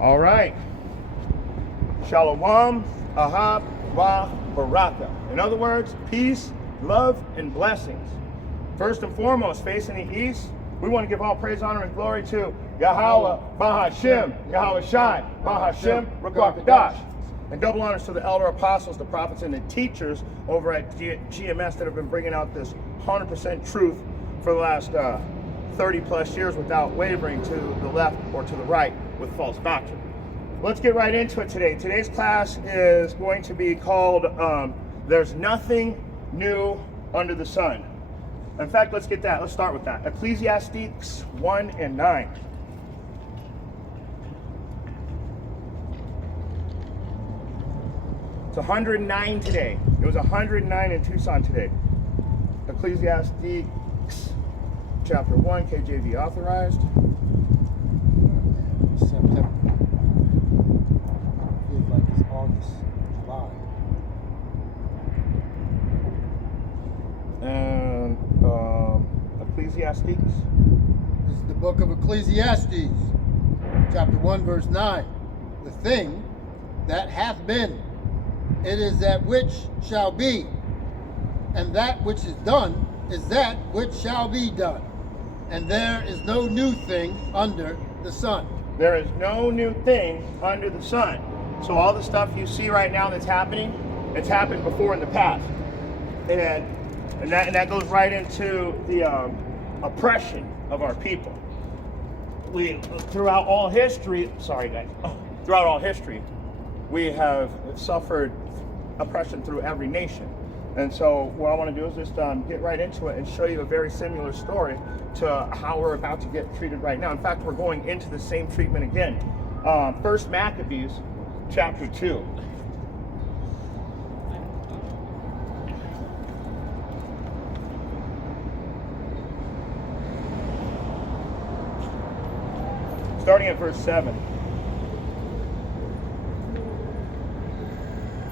All right. Shalom, ahab, wa, baraka. In other words, peace, love, and blessings. First and foremost, facing the east, we want to give all praise, honor, and glory to Yahweh, Bahashem, Yahweh Shai, Bahashem, Rakakadash. And double honors to the elder apostles, the prophets, and the teachers over at GMS that have been bringing out this 100% truth for the last 30 plus years without wavering to the left or to the right with false doctrine. Let's get right into it today. Today's class is going to be called There's Nothing New Under the Sun. In fact, let's get that. Let's start with that. Ecclesiastes 1 and 9. It's 109 today. It was 109 in Tucson today. Ecclesiastes chapter 1, KJV authorized. September. Feels like it's August, July. And Ecclesiastes. This is the book of Ecclesiastes, chapter 1, verse 9. The thing that hath been, it is that which shall be, and that which is done is that which shall be done. And there is no new thing under the sun. There is no new thing under the sun. So all the stuff you see right now that's happening, it's happened before in the past. And that goes right into the oppression of our people. Throughout all history, throughout all history, we have suffered oppression through every nation. And so what I want to do is just get right into it and show you a very similar story to how we're about to get treated right now. In fact, we're going into the same treatment again. First Maccabees, chapter 2. Starting at verse 7.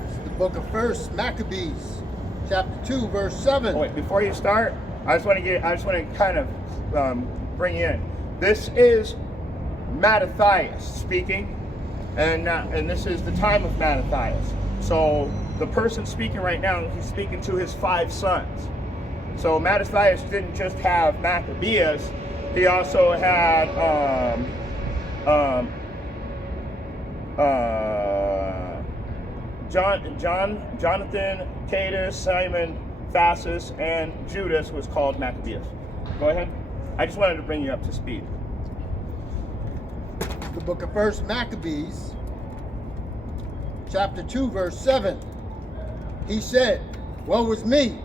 It's the book of First Maccabees, chapter 2, verse 7. Oh, wait, before you start, I just want to kind of bring you in. This is Mattathias speaking, and this is the time of Mattathias. So the person speaking right now, he's speaking to his 5 sons. So Mattathias didn't just have Maccabees; he also had Jonathan, Cadus, Simon, Thasus, and Judas was called Maccabees. Go ahead. I just wanted to bring you up to speed. The book of First Maccabees, chapter 2, verse 7. He said, "Woe is me!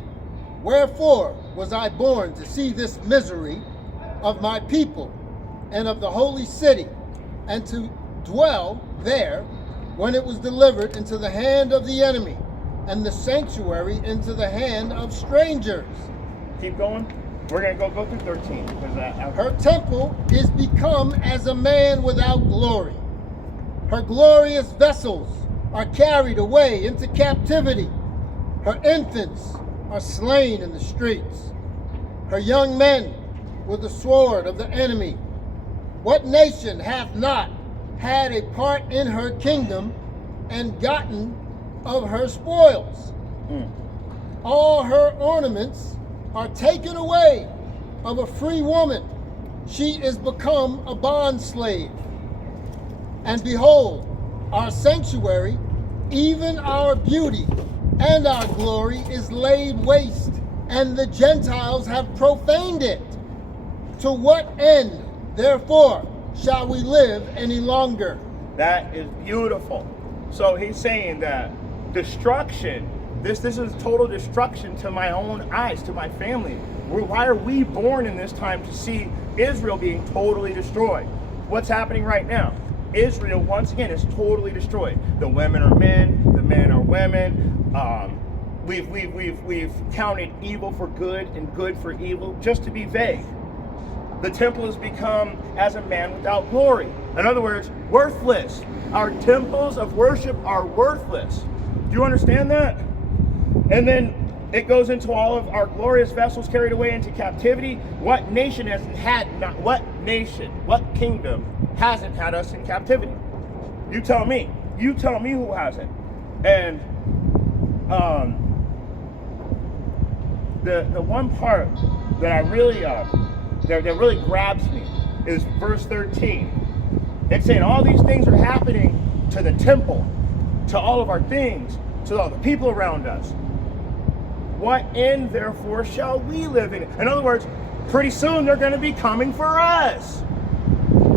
Wherefore was I born to see this misery of my people and of the holy city, and to dwell there when it was delivered into the hand of the enemy, and the sanctuary into the hand of strangers." Keep going. We're going to go through 13. Her temple is become as a man without glory. Her glorious vessels are carried away into captivity. Her infants are slain in the streets. Her young men with the sword of the enemy. What nation hath not had a part in her kingdom and gotten of her spoils? All her ornaments are taken away of a free woman. She is become a bondslave. And behold, our sanctuary, even our beauty and our glory, is laid waste, and the Gentiles have profaned it. To what end, therefore, shall we live any longer? That is beautiful. So he's saying that destruction, this is total destruction to my own eyes, to my family. Why are we born in this time to see Israel being totally destroyed? What's happening right now? Israel, once again, is totally destroyed. The women are men, the men are women. We've counted evil for good and good for evil, just to be vague. The temple has become as a man without glory. In other words, worthless. Our temples of worship are worthless. Do you understand that? And then it goes into all of our glorious vessels carried away into captivity. What nation what kingdom hasn't had us in captivity? You tell me. You tell me who hasn't. And the one part that I really that really grabs me is verse 13. It's saying all these things are happening to the temple, to all of our things, to all the people around us. What end, therefore, shall we live in? In other words, pretty soon they're going to be coming for us.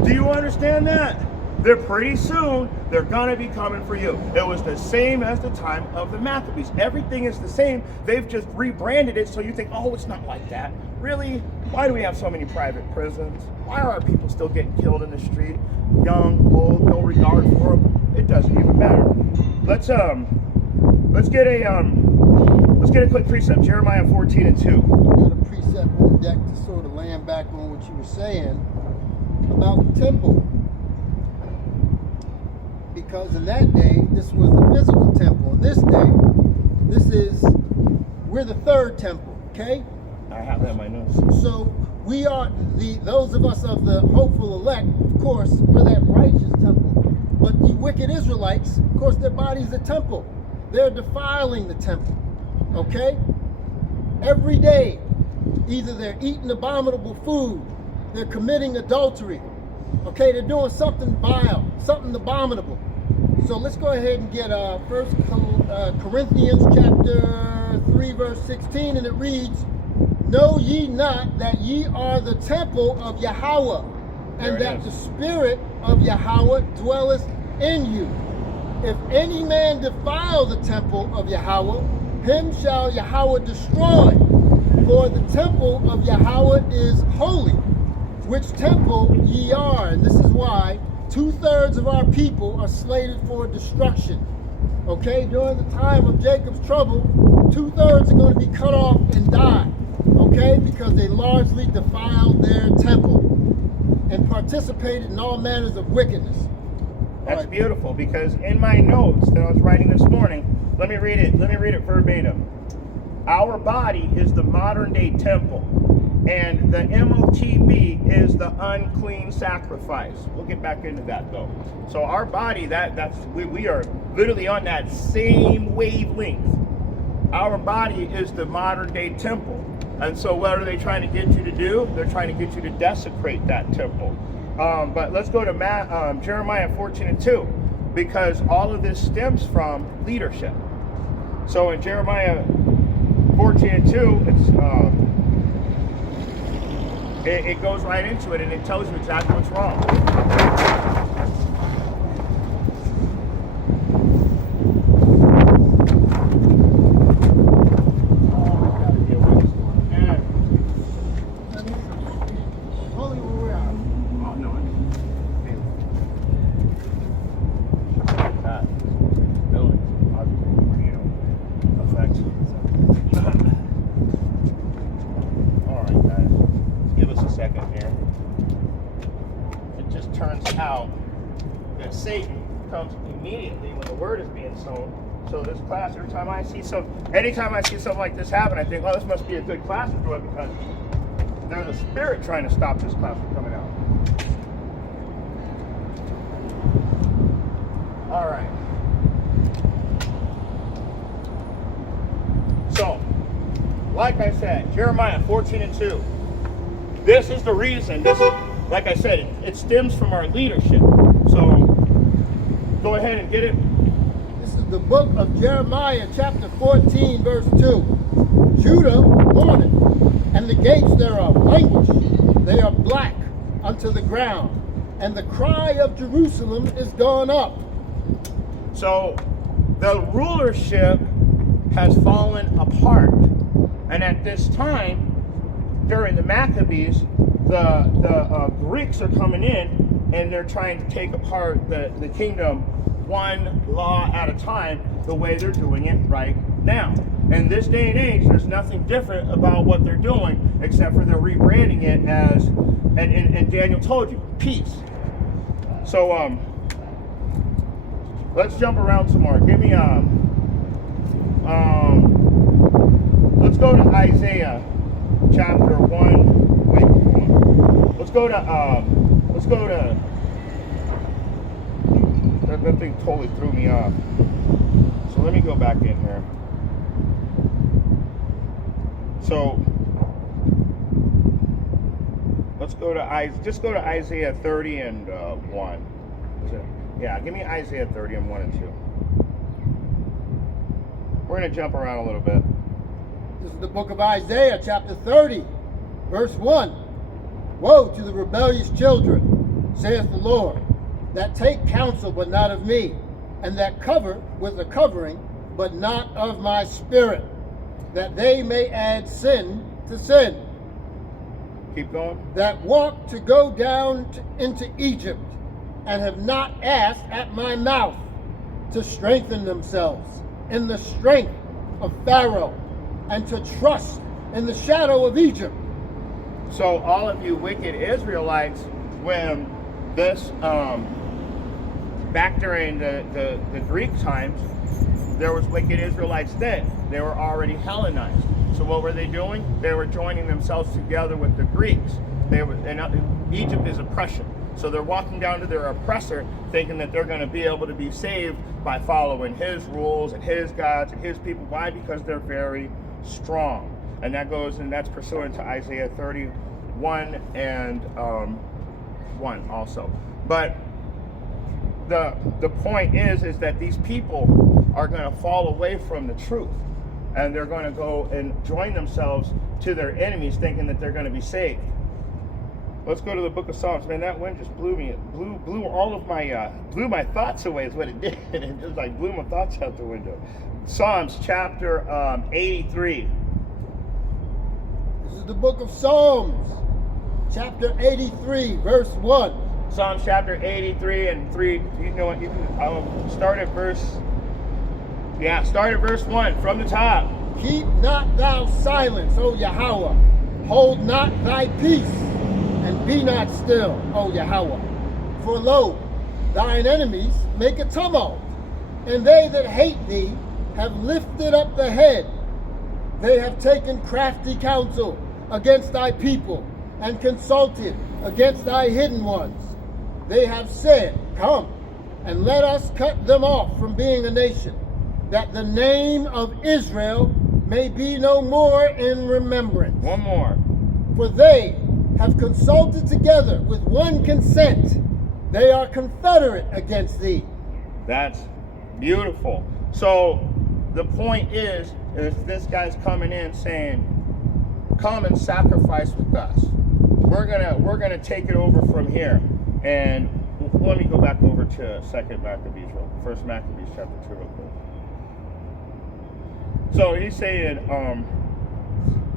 Do you understand that? They're pretty soon, they're going to be coming for you. It was the same as the time of the Maccabees. Everything is the same. They've just rebranded it so you think, oh, it's not like that. Really? Why do we have so many private prisons? Why are our people still getting killed in the street? Young, old, no regard for them. It doesn't even matter. Let's get a quick precept. Jeremiah 14 and 2. I got a precept on deck to sort of land back on what you were saying about the temple. Because in that day, this was the physical temple. In this day, we're the third temple, okay? I have that in my notes. So we are those of us of the hopeful elect, of course, we're that righteous temple. But the wicked Israelites, of course, their body's a temple. They're defiling the temple, okay? Every day, either they're eating abominable food, they're committing adultery, okay? They're doing something vile, something abominable. So let's go ahead and get 1 Corinthians chapter 3, verse 16, and it reads, Know ye not that ye are the temple of Yahweh, and that the Spirit of Yahweh dwelleth in you? If any man defile the temple of Yahweh, him shall Yahweh destroy. For the temple of Yahweh is holy, which temple ye are. And this is why 2/3 of our people are slated for destruction. Okay, during the time of Jacob's trouble, 2/3 are going to be cut off and die. Okay, because they largely defiled their temple and participated in all manners of wickedness. That's beautiful, because in my notes that I was writing this morning, let me read it verbatim. Our body is the modern day temple, and the MOTB is the unclean sacrifice. We'll get back into that though. So our body, we are literally on that same wavelength. Our body is the modern day temple. And so what are they trying to get you to do? They're trying to get you to desecrate that temple. But let's go to Jeremiah 14 and 2, because all of this stems from leadership. So in Jeremiah 14 and 2, it goes right into it, and it tells you exactly what's wrong. Anytime I see something like this happen, I think, oh, this must be a good class to do it, because there's a spirit trying to stop this class from coming out. All right. So, like I said, Jeremiah 14 and 2. This is the reason. Like I said, it stems from our leadership. So, go ahead and get it. The book of Jeremiah, chapter 14, verse 2. Judah mourneth, and the gates thereof languish. They are black unto the ground, and the cry of Jerusalem is gone up. So the rulership has fallen apart. And at this time, during the Maccabees, the Greeks are coming in, and they're trying to take apart the kingdom one law at a time, the way they're doing it right now. In this day and age, there's nothing different about what they're doing, except for they're rebranding it as, and Daniel told you, peace. So let's jump around some more. Give me let's go to Isaiah chapter 1. Wait, let's go to that thing totally threw me off. So let me go back in here. So let's go to just go to Isaiah 30 and 1. Yeah, give me Isaiah 30 and 1 and 2. We're going to jump around a little bit. This is the book of Isaiah, chapter 30, verse 1. Woe to the rebellious children, saith the Lord, that take counsel, but not of me, and that cover with a covering, but not of my spirit, that they may add sin to sin. Keep going. That walk to go down into Egypt, and have not asked at my mouth to strengthen themselves in the strength of Pharaoh, and to trust in the shadow of Egypt. So all of you wicked Israelites, when this back during the Greek times, there was wicked Israelites then. They were already Hellenized. So what were they doing? They were joining themselves together with the Greeks. Egypt is oppression. So they're walking down to their oppressor, thinking that they're going to be able to be saved by following his rules and his gods and his people. Why? Because they're very strong. And that's pursuant to Isaiah 31 and 1 also. But the point is that these people are going to fall away from the truth, and they're going to go and join themselves to their enemies, thinking that they're going to be saved. Let's go to the book of Psalms. Man, that wind just blew me. It blew all of my blew my thoughts away is what it did. It just like blew my thoughts out the window. Psalms chapter 83. This is the book of Psalms, chapter 83, verse 1. Psalms chapter 83 and 3. You know what? You can start at verse 1 from the top. Keep not thou silence, O Yahweh. Hold not thy peace, and be not still, O Yahweh. For lo, thine enemies make a tumult, and they that hate thee have lifted up the head. They have taken crafty counsel against thy people, and consulted against thy hidden ones. They have said, Come, and let us cut them off from being a nation, that the name of Israel may be no more in remembrance. One more. For they have consulted together with one consent. They are confederate against thee. That's beautiful. So the point is this guy's coming in saying, come and sacrifice with us. We're gonna take it over from here. And let me go back over to 2nd Maccabees, 1st Maccabees chapter 2 real quick. So he's saying,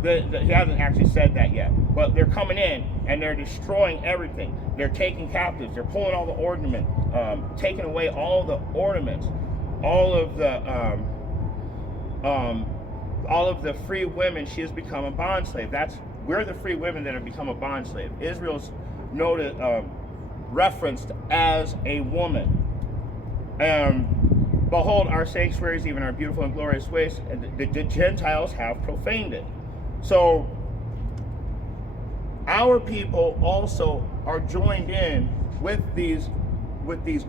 he hasn't actually said that yet, but they're coming in and they're destroying everything. They're taking captives. They're pulling all the ornament, taking away all the ornaments, all of the free women. She has become a bondslave. We're the free women that have become a bondslave. Israel's noted, referenced as a woman. Behold, our sanctuaries, even our beautiful and glorious ways, and the Gentiles have profaned it. So our people also are joined in with these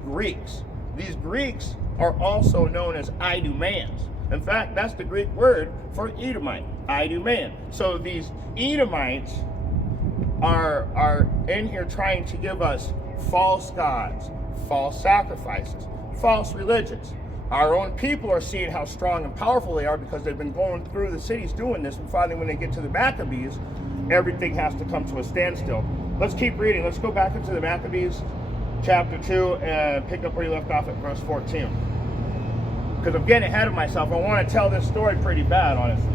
Greeks. These Greeks are also known as Idumeans. In fact, that's the Greek word for Edomite, Idumean. So these Edomites are in here trying to give us false gods, false sacrifices, false religions. Our own people are seeing how strong and powerful they are because they've been going through the cities doing this, and finally when they get to the Maccabees, everything has to come to a standstill. Let's keep reading. Let's go back into the Maccabees chapter 2 and pick up where you left off at verse 14. Because I'm getting ahead of myself. I want to tell this story pretty bad, honestly.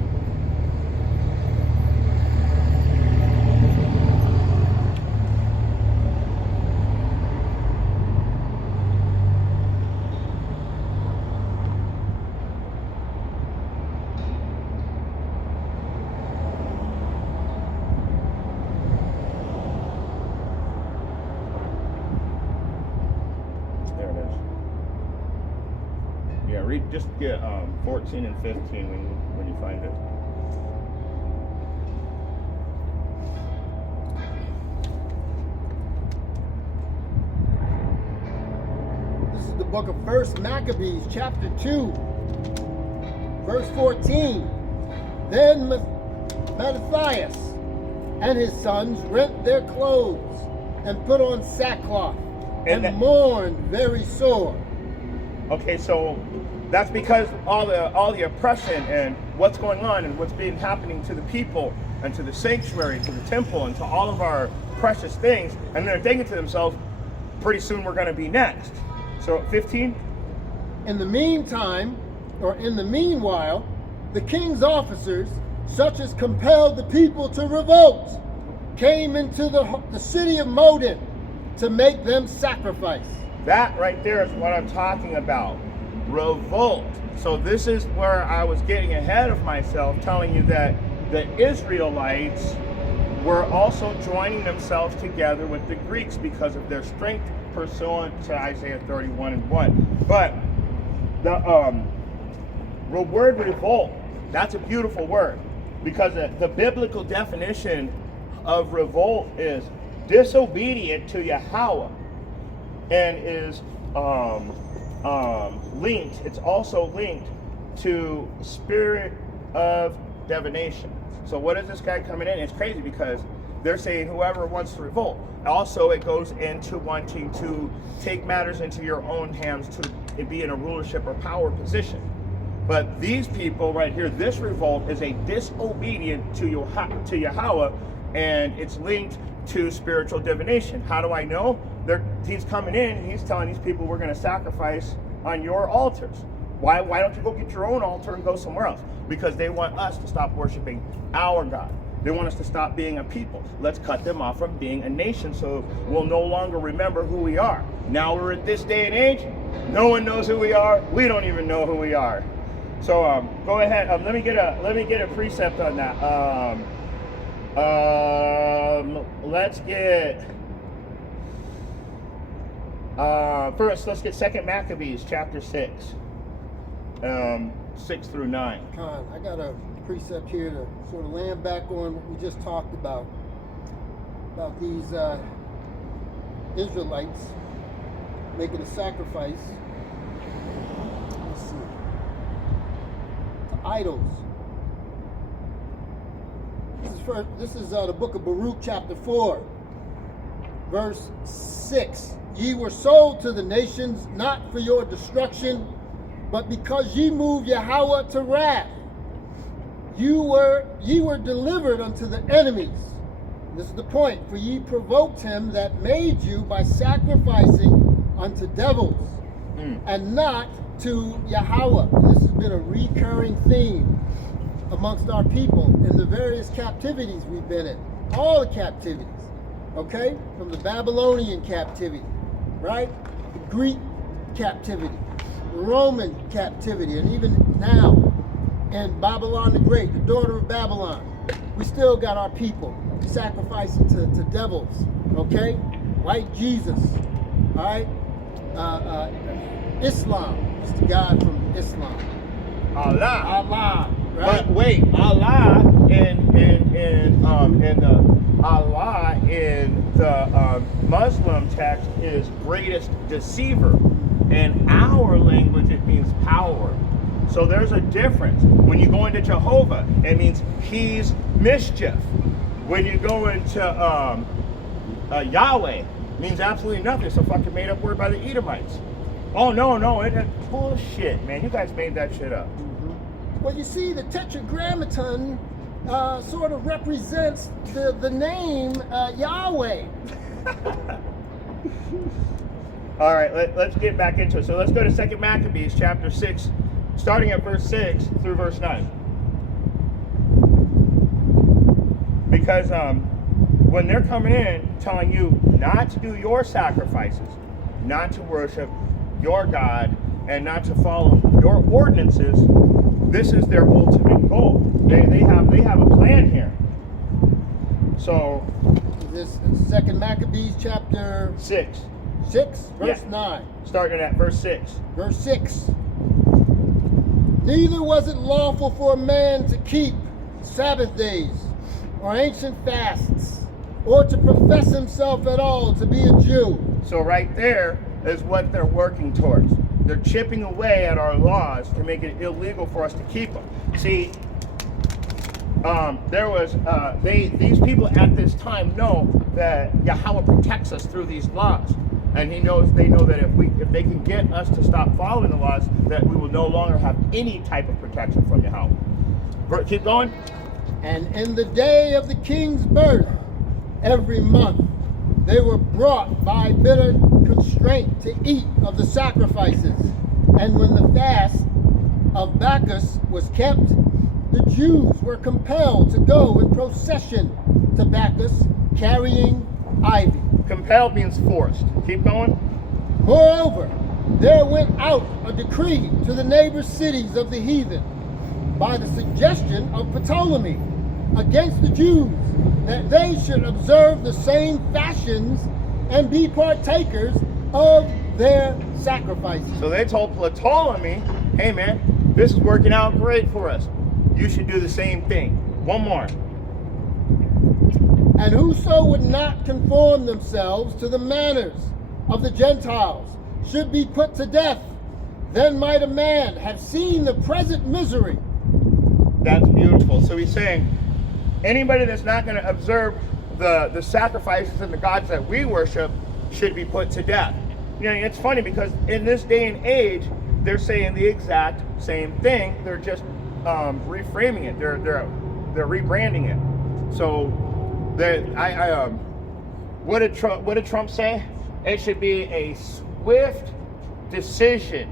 Just get 14 and 15 when you find it. This is is the book of 1 Maccabees, chapter 2, verse 14. Then Mattathias and his sons rent their clothes and put on sackcloth and mourned very sore. Okay, so that's because all the oppression and what's going on and what's been happening to the people and to the sanctuary, to the temple, and to all of our precious things, and they're thinking to themselves, pretty soon we're going to be next. So 15. In the meantime, or in the meanwhile, the king's officers, such as compelled the people to revolt, came into the city of Modin to make them sacrifice. That right there is what I'm talking about. Revolt. So this is where I was getting ahead of myself, telling you that the Israelites were also joining themselves together with the Greeks because of their strength, pursuant to Isaiah 31:1. But the word revolt, that's a beautiful word, because the biblical definition of revolt is disobedient to Yahweh, and is linked. It's also linked to spirit of divination. So what is this guy coming in? It's crazy because they're saying whoever wants to revolt. Also, it goes into wanting to take matters into your own hands to be in a rulership or power position. But these people right here, this revolt is a disobedient to Yahweh, and it's linked to spiritual divination. How do I know? He's coming in and he's telling these people, we're going to sacrifice on your altars. Why don't you go get your own altar and go somewhere else? Because they want us to stop worshiping our God. They want us to stop being a people. Let's cut them off from being a nation so we'll no longer remember who we are. Now we're at this day and age, no one knows who we are. We don't even know who we are. So go ahead. Let me get a precept on that. Let's get first. Let's get 2 Maccabees chapter 6, 6 through 9. Con, I got a precept here to sort of land back on what we just talked about these Israelites making a sacrifice. Let's see. To idols. This is the book of Baruch, chapter 4, verse 6. Ye were sold to the nations, not for your destruction, but because ye moved Yahweh to wrath. Ye were delivered unto the enemies. This is the point. For ye provoked him that made you by sacrificing unto devils, and not to Yahweh. And this has been a recurring theme amongst our people in the various captivities we've been in. All the captivities, okay? From the Babylonian captivity, right? The Greek captivity, the Roman captivity, and even now in Babylon the Great, the daughter of Babylon, we still got our people sacrificing to devils, okay? Like Jesus, all right? Islam is the God from Islam. Allah. Right? But wait, Allah in the Muslim text is greatest deceiver. In our language, it means power. So there's a difference. When you go into Jehovah, it means he's mischief. When you go into Yahweh, it means absolutely nothing. It's a fucking made up word by the Edomites. Oh no, it's bullshit, man. You guys made that shit up. Well, you see, the Tetragrammaton sort of represents the name Yahweh. All right, let's get back into it. So let's go to 2 Maccabees chapter 6, starting at verse 6 through verse 9. Because when they're coming in telling you not to do your sacrifices, not to worship your God, and not to follow your ordinances, this is their ultimate goal. They have a plan here. So this 2 Maccabees chapter 6, verse 9. Starting at verse 6. Verse 6. Neither was it lawful for a man to keep Sabbath days or ancient fasts, or to profess himself at all to be a Jew. So right there, is what they're working towards. They're chipping away at our laws to make it illegal for us to keep them. See, these people at this time know that Yahweh protects us through these laws, and they know that if they can get us to stop following the laws, that we will no longer have any type of protection from Yahweh. Keep going. And in the day of the king's birth, every month, they were brought by bitter constraint to eat of the sacrifices. And when the fast of Bacchus was kept, the Jews were compelled to go in procession to Bacchus, carrying ivy. Compelled means forced. Keep going. Moreover, there went out a decree to the neighbor cities of the heathen by the suggestion of Ptolemy against the Jews, that they should observe the same fashions and be partakers of their sacrifices. So they told Ptolemy, hey man, this is working out great for us. You should do the same thing. One more. And whoso would not conform themselves to the manners of the Gentiles should be put to death. Then might a man have seen the present misery. That's beautiful. So he's saying, anybody that's not going to observe the sacrifices and the gods that we worship should be put to death. You know, it's funny because in this day and age, they're saying the exact same thing. They're just reframing it. They're rebranding it. So, what did Trump say? It should be a swift decision,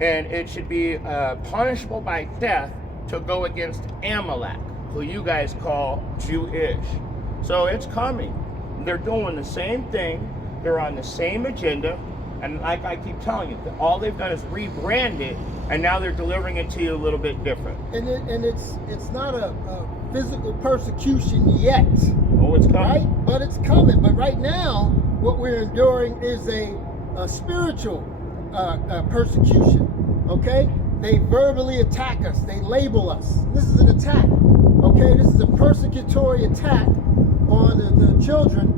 and it should be punishable by death to go against Amalek, who you guys call Jewish. So it's coming. They're doing the same thing. They're on the same agenda. And like I keep telling you, all they've done is rebrand it, and now they're delivering it to you a little bit different. And it's not a physical persecution yet. Oh, it's coming. Right? But it's coming. But right now, what we're enduring is a spiritual persecution. Okay? They verbally attack us. They label us. This is an attack. Okay? This is a persecutory attack on the children,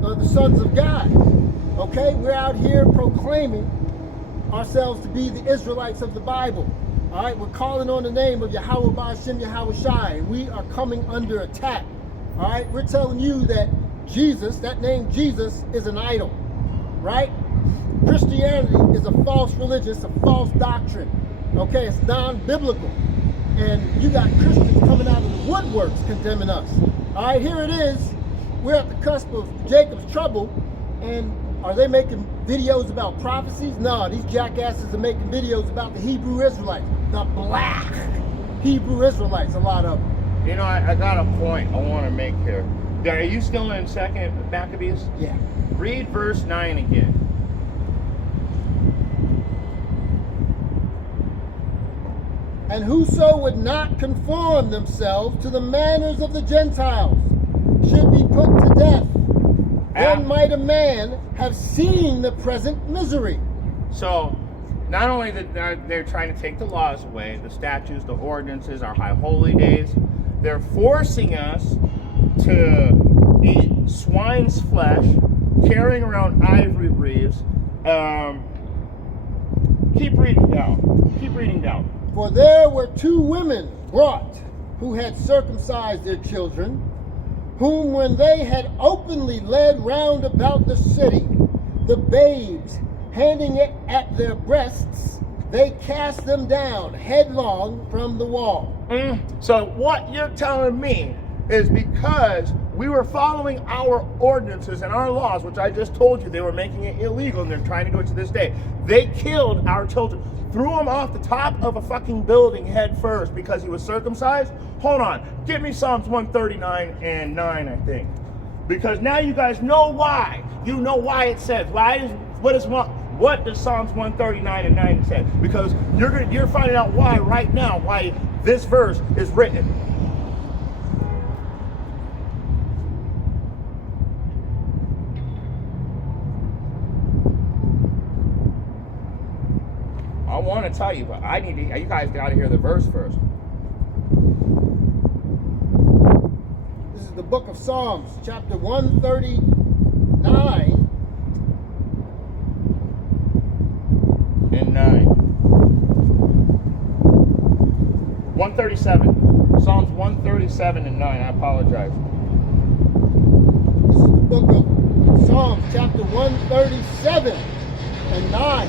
the sons of God. Okay? We're out here proclaiming ourselves to be the Israelites of the Bible. All right? We're calling on the name of Yahweh Ba'ashem Yahweh Shai, and we are coming under attack. All right? We're telling you that Jesus, that name Jesus, is an idol. Right? Christianity is a false religion. It's a false doctrine. Okay? It's non-biblical. And you got Christians coming out of the woodworks condemning us. All right? Here it is. We're at the cusp of Jacob's trouble, and are they making videos about prophecies? No, these jackasses are making videos about the Hebrew Israelites, the black Hebrew Israelites, a lot of them. You know, I got a point I want to make here. Are you still in 2nd Maccabees? Yeah. Read verse 9 again. And whoso would not conform themselves to the manners of the Gentiles should be put to death. Then might a man have seen the present misery. So, not only that they're trying to take the laws away, the statutes, the ordinances, our high holy days, they're forcing us to eat swine's flesh, carrying around ivory wreaths. Keep reading down. Keep reading down. For there were 2 women brought who had circumcised their children, whom when they had openly led round about the city, the babes handing it at their breasts, they cast them down headlong from the wall. So what you're telling me is because we were following our ordinances and our laws, which I just told you they were making it illegal, and they're trying to do it to this day. They killed our children, threw him off the top of a fucking building head first because he was circumcised. Hold on, give me Psalms 139 and 9, I think, because now you guys know why. You know why it says. What does Psalms 139 and 9 say? Because you're finding out why right now, why this verse is written. I want to tell you, but I need to. You guys got to hear the verse first. This is the book of Psalms, chapter 139, and 9. 137. Psalms 137 and 9. I apologize. This is the book of Psalms, chapter 137 and 9.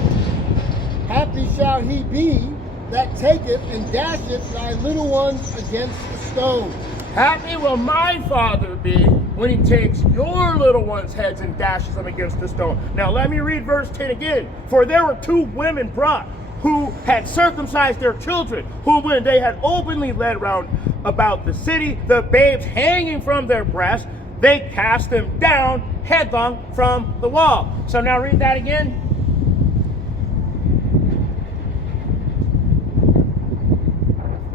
Happy shall he be that taketh and dasheth thy little ones against the stone. Happy will my Father be when he takes your little ones' heads and dashes them against the stone. Now let me read verse 10 again. For there were 2 women brought who had circumcised their children, who when they had openly led round about the city, the babes hanging from their breasts, they cast them down headlong from the wall. So now read that again.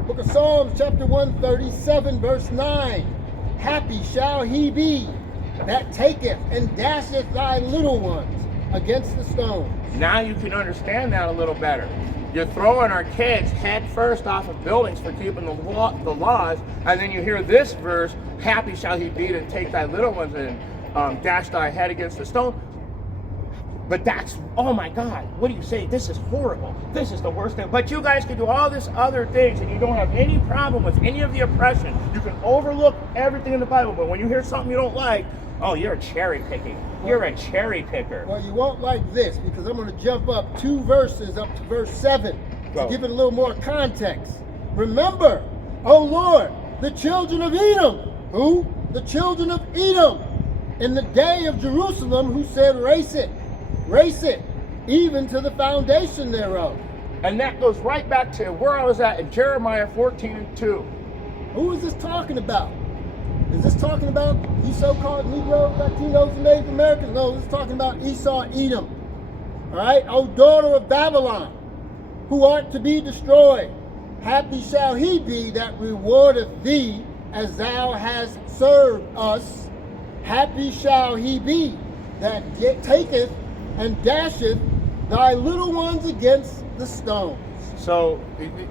Book of Psalms, chapter 137, verse 9. Happy shall he be that taketh and dasheth thy little ones against the stones. Now you can understand that a little better. You're throwing our kids head first off of buildings for keeping the laws, and then you hear this verse, happy shall he be to take thy little ones and dash thy head against the stone. But that's, oh my God, what do you say? This is horrible. This is the worst thing. But you guys can do all this other things and you don't have any problem with any of the oppression. You can overlook everything in the Bible, but when you hear something you don't like, oh, you're cherry picking. You're a cherry picker. Well, you won't like this because I'm going to jump up 2 verses up to verse 7 Go. to give it a little more context. Remember, O Lord, the children of Edom. Who? The children of Edom. In the day of Jerusalem, who said, race it, even to the foundation thereof. And that goes right back to where I was at in Jeremiah 14 and 2. Who is this talking about? Is this talking about these so-called Negroes, Latinos, and Native Americans? No, this is talking about Esau, Edom. All right, O daughter of Babylon, who art to be destroyed. Happy shall he be that rewardeth thee as thou hast served us. Happy shall he be that taketh and dasheth thy little ones against the stones. So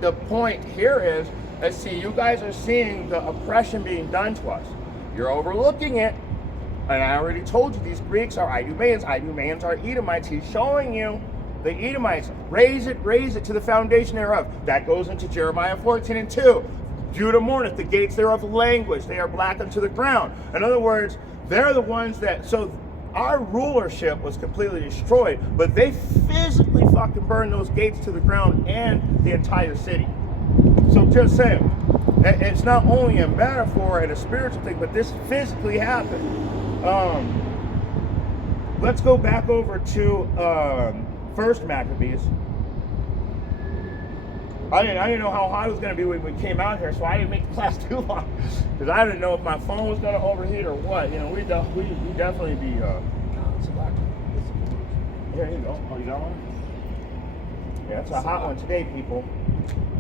the point here is, let's see, you guys are seeing the oppression being done to us. You're overlooking it. And I already told you these Greeks are Idumeans. Idumeans are Edomites. He's showing you the Edomites. Raise it to the foundation thereof. That goes into Jeremiah 14 and 2. Judah mourneth, the gates thereof languish. They are black unto the ground. In other words, they're the ones that, so our rulership was completely destroyed, but they physically fucking burned those gates to the ground and the entire city. So just saying, it's not only a metaphor and a spiritual thing, but this physically happened. Let's go back over to First Maccabees. I didn't know how hot it was going to be when we came out here, so I didn't make the class too long because I didn't know if my phone was going to overheat or what. You know, we definitely be. There you go. Oh, you got one? Yeah, it's a hot one today, people.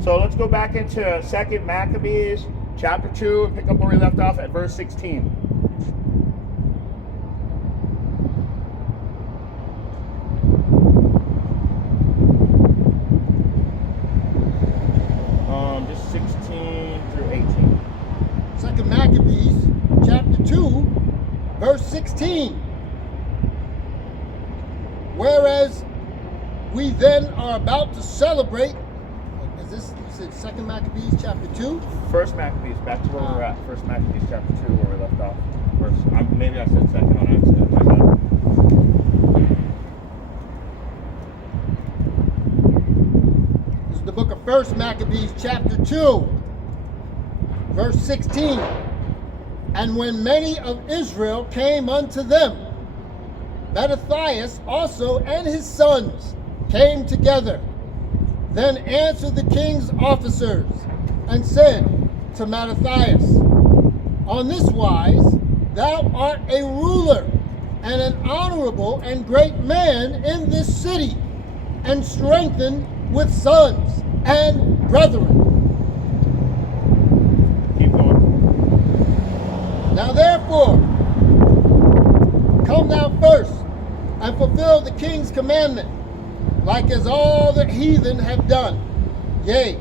So let's go back into 2 Maccabees chapter 2 and pick up where we left off at verse 16. Just 16 through 18. 2 Maccabees chapter 2, verse 16. Whereas we then are about to celebrate, is this, you said 2 Maccabees chapter 2? First Maccabees, back to where we're at. First Maccabees chapter 2, where we left off. Maybe I said second on accident. My bad. This is the book of First Maccabees chapter 2, verse 16. And when many of Israel came unto them, Mattathias also and his sons came together. Then answered the king's officers and said to Mattathias, on this wise thou art a ruler and an honorable and great man in this city, and strengthened with sons and brethren. Keep going. Now therefore, come thou first, and fulfill the king's commandment, like as all the heathen have done. Yea,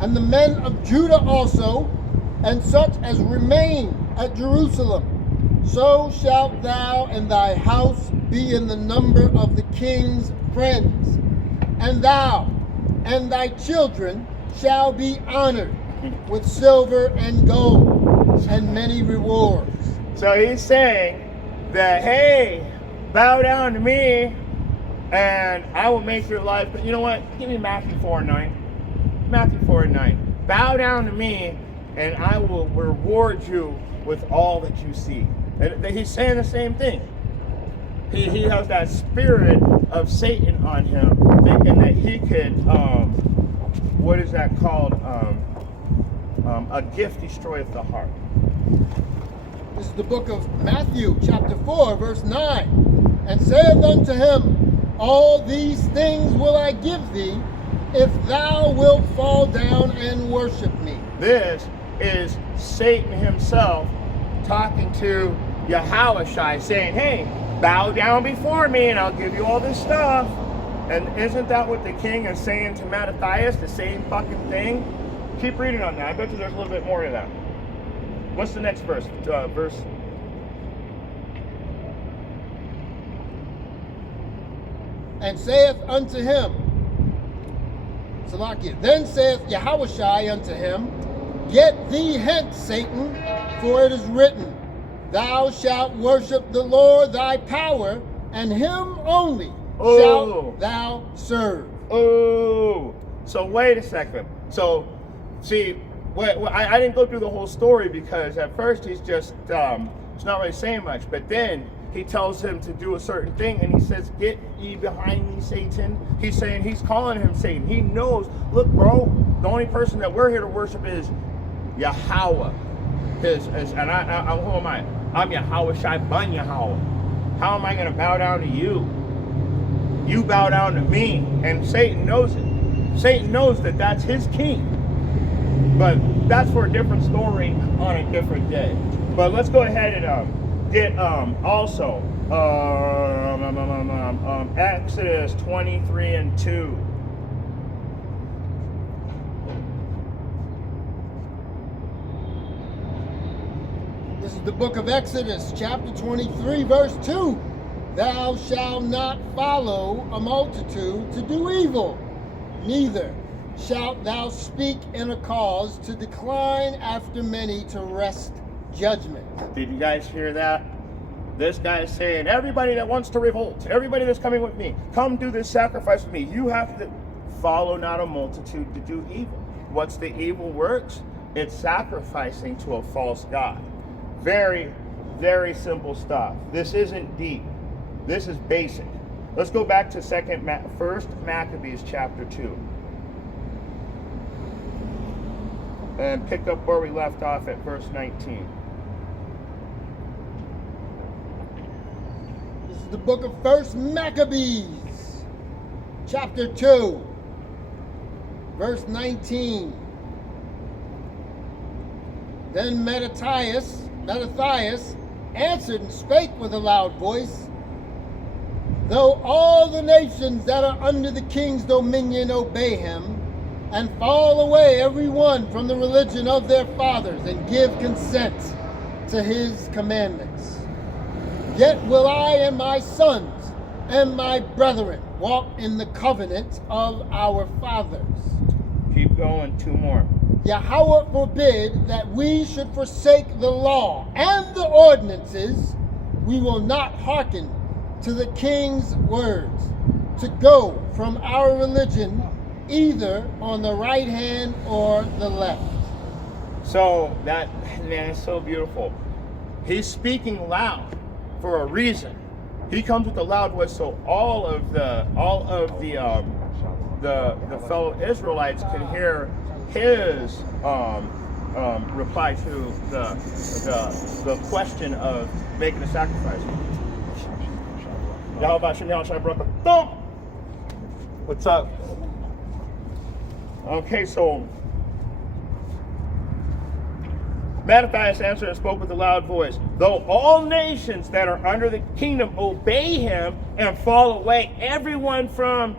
and the men of Judah also, and such as remain at Jerusalem. So shalt thou and thy house be in the number of the king's friends. And thou and thy children shall be honored with silver and gold and many rewards. So he's saying that, hey, bow down to me and I will make your life. But you know what? Give me Matthew 4:9. Matthew 4:9. Bow down to me and I will reward you with all that you see. And he's saying the same thing. He has that spirit of Satan on him, thinking that he could, what is that called? A gift destroyeth the heart. This is the book of Matthew, chapter 4, verse 9. And saith unto him, all these things will I give thee, if thou wilt fall down and worship me. This is Satan himself talking to Yahushua, saying, hey, bow down before me and I'll give you all this stuff. And isn't that what the king is saying to Mattathias? The same fucking thing? Keep reading on that. I bet you there's a little bit more to that. What's the next verse? And saith unto him, Salakia, then saith Yahushua unto him, get thee hence, Satan, for it is written, thou shalt worship the Lord thy power, and him only shalt thou serve. Oh, so wait a second. So, see, I didn't go through the whole story because at first he's just, it's not really saying much, but then he tells him to do a certain thing and he says, get ye behind me, Satan. He's saying, he's calling him Satan. He knows, look, bro, the only person that we're here to worship is Yahweh. And who am I? I'm Yahweh Shai Bun Yahweh. How am I going to bow down to you? You bow down to me. And Satan knows it. Satan knows that that's his king. But that's for a different story on a different day. But let's go ahead and get also Exodus 23:2. This is the book of Exodus, chapter 23, verse 2. Thou shalt not follow a multitude to do evil, neither shalt thou speak in a cause to decline after many to wrest judgment. Did you guys hear that? This guy is saying, everybody that wants to revolt, everybody that's coming with me, come do this sacrifice with me. You have to follow not a multitude to do evil. What's the evil works? It's sacrificing to a false god. Very, very simple stuff. This isn't deep. This is basic. Let's go back to First Maccabees chapter 2. And pick up where we left off at verse 19. This is the book of First Maccabees, chapter 2, verse 19. Then Mattathias answered and spake with a loud voice, though all the nations that are under the king's dominion obey him, and fall away every one from the religion of their fathers, and give consent to his commandments, yet will I and my sons and my brethren walk in the covenant of our fathers. Keep going, 2 more. Yahweh forbid that we should forsake the law and the ordinances. We will not hearken to the king's words, to go from our religion either on the right hand or the left. So that, man, is so beautiful. He's speaking loud for a reason. He comes with a loud voice so all of the fellow Israelites can hear his reply to the question of making a sacrifice. What's up? Okay, so Mattathias answered and spoke with a loud voice, though all nations that are under the kingdom obey him and fall away, everyone from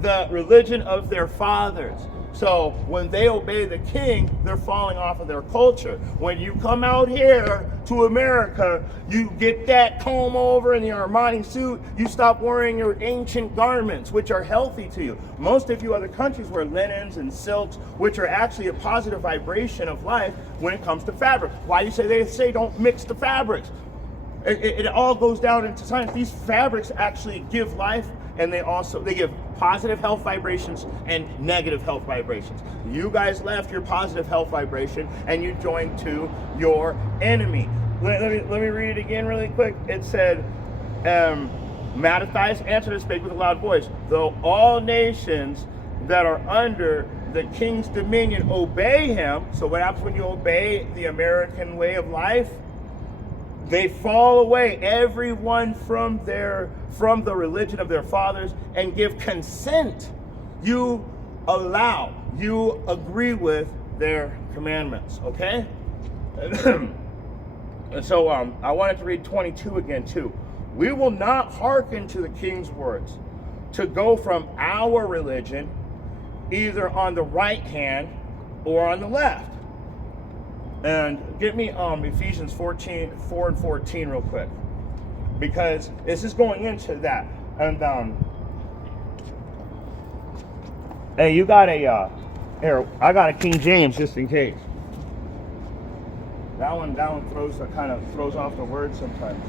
the religion of their fathers. So when they obey the king, they're falling off of their culture. When you come out here to America, you get that comb over and the Armani suit, you stop wearing your ancient garments, which are healthy to you. Most of you other countries wear linens and silks, which are actually a positive vibration of life when it comes to fabric. Why they say don't mix the fabrics? It all goes down into science. These fabrics actually give life, and they give positive health vibrations and negative health vibrations. You guys left your positive health vibration and you joined to your enemy. Let me read it again really quick. It said, Mattathias answered and spake with a loud voice, though all nations that are under the king's dominion obey him. So what happens when you obey the American way of life? They fall away, everyone from the religion of their fathers, and give consent. You agree with their commandments, okay? And so I wanted to read 22 again too. We will not hearken to the king's words to go from our religion either on the right hand or on the left. And get me Ephesians 4 and 14 real quick, because this is going into that. And hey, you got a here? I got a King James just in case. That one kind of throws off the words sometimes.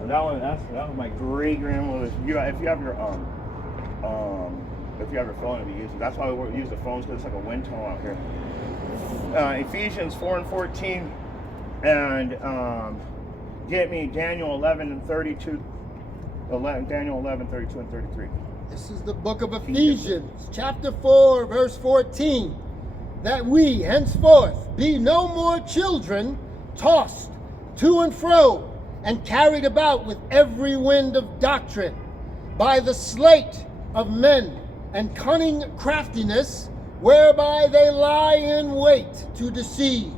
And that was my great grandmother's. If you have your if you have your phone, it'll be used. That's why we use the phones, because it's like a wind tunnel out here. Ephesians 4 and 14, and get me Daniel 11 and 32. Daniel 11, 32 and 33. This is the book of Ephesians, chapter 4, verse 14. That we henceforth be no more children, tossed to and fro, and carried about with every wind of doctrine, by the sleight of men, and cunning craftiness, whereby they lie in wait to deceive.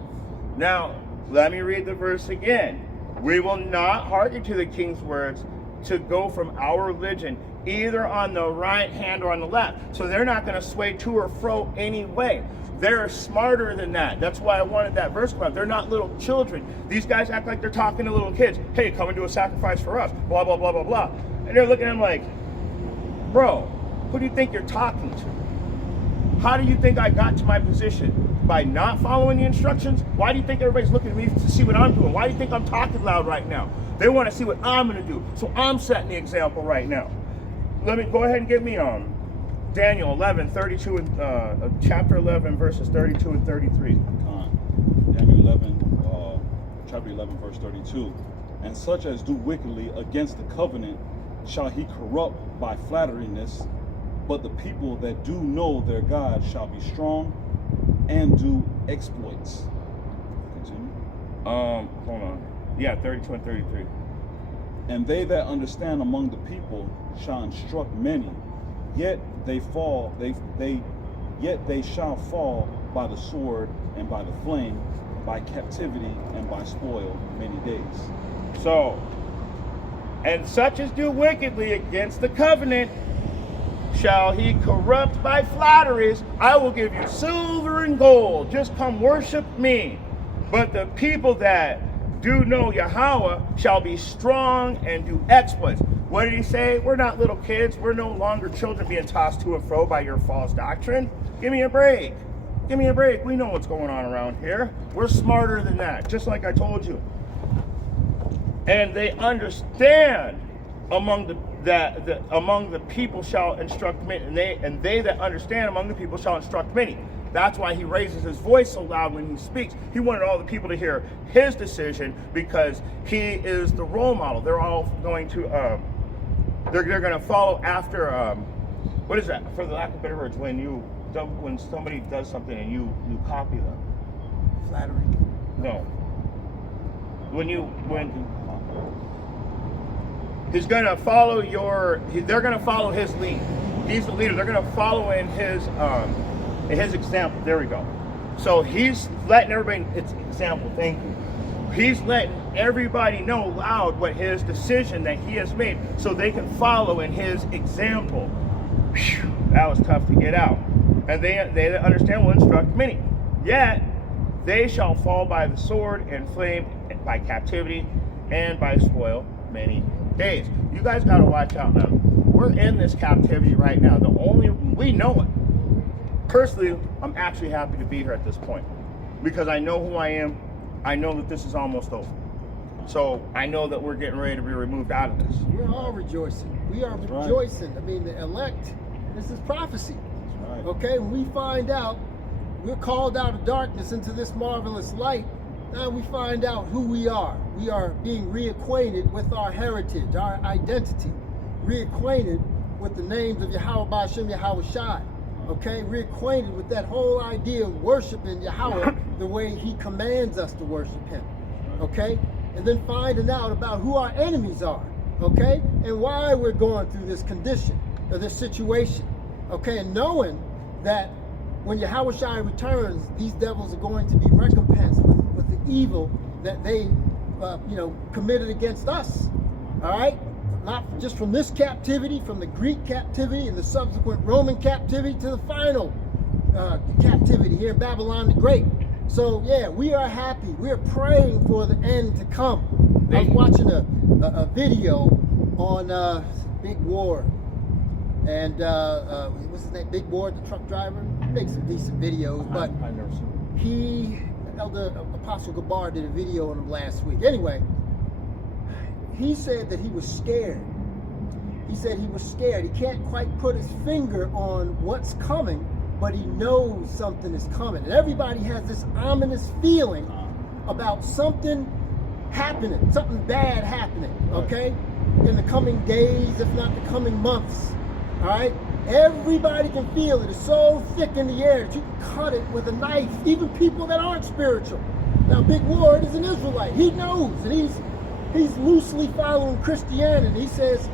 Now, let me read the verse again. We will not hearken to the king's words to go from our religion either on the right hand or on the left. So they're not going to sway to or fro anyway. They're smarter than that. That's why I wanted that verse come out. They're not little children. These guys act like they're talking to little kids. Hey, come and do a sacrifice for us. Blah, blah, blah, blah, blah. And they're looking at him like, bro, who do you think you're talking to? How do you think I got to my position? By not following the instructions? Why do you think everybody's looking at me to see what I'm doing? Why do you think I'm talking loud right now? They want to see what I'm going to do. So I'm setting the example right now. Let me go ahead and give me Daniel 11, 32 and chapter 11, verses 32 and 33. Daniel 11, chapter 11, verse 32. And such as do wickedly against the covenant shall he corrupt by flatteriness, but the people that do know their God shall be strong and do exploits. Continue. Hold on. Yeah, 32 and 33. And they that understand among the people shall instruct many, yet they shall fall by the sword and by the flame, by captivity and by spoil many days. So, and such as do wickedly against the covenant shall he corrupt by flatteries. I will give you silver and gold. Just come worship me. But the people that do know Yahweh shall be strong and do exploits. What did he say? We're not little kids. We're no longer children being tossed to and fro by your false doctrine. Give me a break. Give me a break. We know what's going on around here. We're smarter than that, just like I told you. And they understand among the people shall instruct many, and they that understand among the people shall instruct many. That's why he raises his voice so loud when he speaks. He wanted all the people to hear his decision because he is the role model. They're all going to they're going to follow after what is that? For the lack of better words, when somebody does something and you copy them. Flattery. No. When he's going to follow they're going to follow his lead. He's the leader. They're going to follow in his example. There we go. So he's letting everybody, it's example, thank you. He's letting everybody know loud what his decision that he has made so they can follow in his example. Whew, that was tough to get out. And they that understand will instruct many. Yet they shall fall by the sword and flame, by captivity and by spoil many days. You guys got to watch out now. We're in this captivity right now. We know it. Personally, I'm actually happy to be here at this point because I know who I am. I know that this is almost over. So I know that we're getting ready to be removed out of this. We're all rejoicing. We are rejoicing. I mean, the elect, this is prophecy. Right. Okay, when we find out, we're called out of darkness into this marvelous light. Now we find out who we are. We are being reacquainted with our heritage, our identity. Reacquainted with the names of Yahweh Ba'ashem Yahweh Shai. Okay, reacquainted with that whole idea of worshiping Yahweh the way he commands us to worship him. Okay, and then finding out about who our enemies are. Okay, and why we're going through this condition or this situation. Okay, and knowing that when Yahweh Shai returns, these devils are going to be recompensed with the evil that they, committed against us. All right, not just from this captivity, from the Greek captivity and the subsequent Roman captivity to the final captivity here in Babylon the Great. So yeah, we are happy. We are praying for the end to come. I was watching a video on Big Ward. And what's his name? Big Ward, the truck driver. He makes some decent videos, but I've never seen Elder Apostle Gabar did a video on him last week. Anyway, he said that he was scared. He said he was scared. He can't quite put his finger on what's coming, but he knows something is coming. And everybody has this ominous feeling about something happening, something bad happening, okay? In the coming days, if not the coming months. All right, everybody can feel it. It's so thick in the air that you can cut it with a knife. Even people that aren't spiritual. Now, Big Ward is an Israelite. He knows, and he's loosely following Christianity. He says,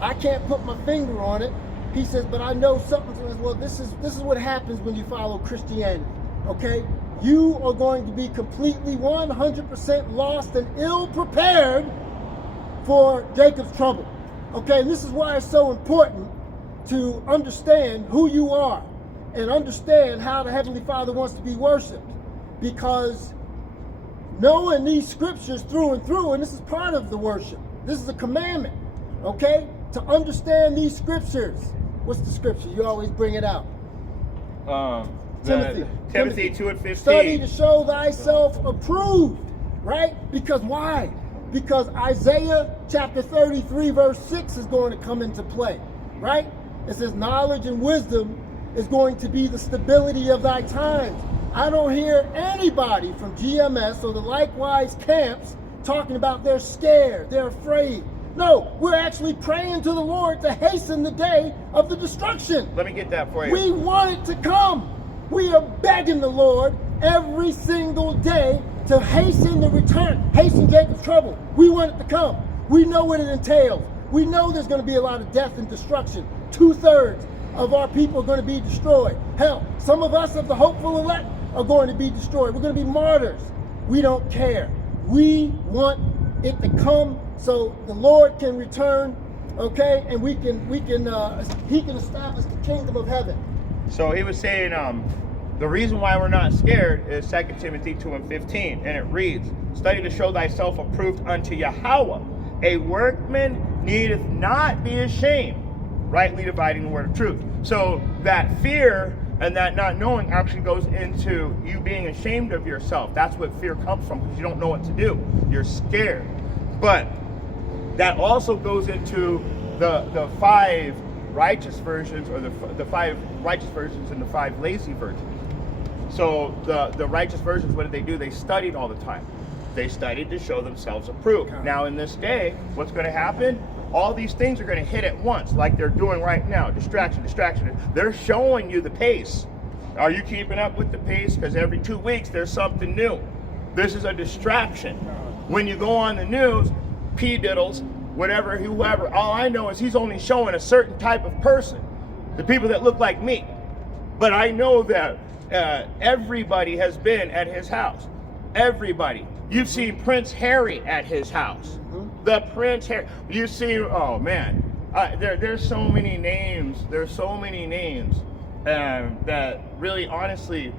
I can't put my finger on it. He says, but I know something. Well, this is what happens when you follow Christianity. Okay, you are going to be completely 100% lost and ill prepared for Jacob's trouble. Okay, and this is why it's so important to understand who you are and understand how the Heavenly Father wants to be worshiped. Because knowing these scriptures through and through, and this is part of the worship, this is a commandment, okay? To understand these scriptures. What's the scripture? You always bring it out. Timothy 2 and 15. Study to show thyself approved, right? Because why? Because Isaiah chapter 33 verse 6 is going to come into play, right? It says knowledge and wisdom is going to be the stability of thy times. I don't hear anybody from GMS or the likewise camps talking about they're scared, they're afraid. No, we're actually praying to the Lord to hasten the day of the destruction. Let me get that for you. We want it to come. We are begging the Lord every single day to hasten the return, hasten Jacob's trouble. We want it to come. We know what it entails. We know there's going to be a lot of death and destruction. 2/3 of our people are going to be destroyed. Hell, some of us of the hopeful elect are going to be destroyed. We're going to be martyrs. We don't care. We want it to come so the Lord can return, okay, and he can establish the kingdom of heaven. So he was saying, the reason why we're not scared is 2 Timothy 2 and 15, and it reads, study to show thyself approved unto Yahweh. A workman needeth not be ashamed, rightly dividing the word of truth. So that fear and that not knowing actually goes into you being ashamed of yourself. That's what fear comes from, because you don't know what to do. You're scared. But that also goes into the 5 righteous versions, or the 5 righteous versions and the 5 lazy versions. So the righteous versions, what did they do? They studied all the time. They studied to show themselves approved. Now in this day, what's going to happen? All these things are going to hit at once, like they're doing right now. Distraction, distraction. They're showing you the pace. Are you keeping up with the pace? Because every 2 weeks there's something new. This is a distraction. When you go on the news, P-diddles, whatever, whoever, all I know is he's only showing a certain type of person. The people that look like me. But I know that everybody has been at his house. Everybody. You've seen Prince Harry at his house. The Prince Harry. You see, oh man, there's so many names. There's so many names that really, honestly,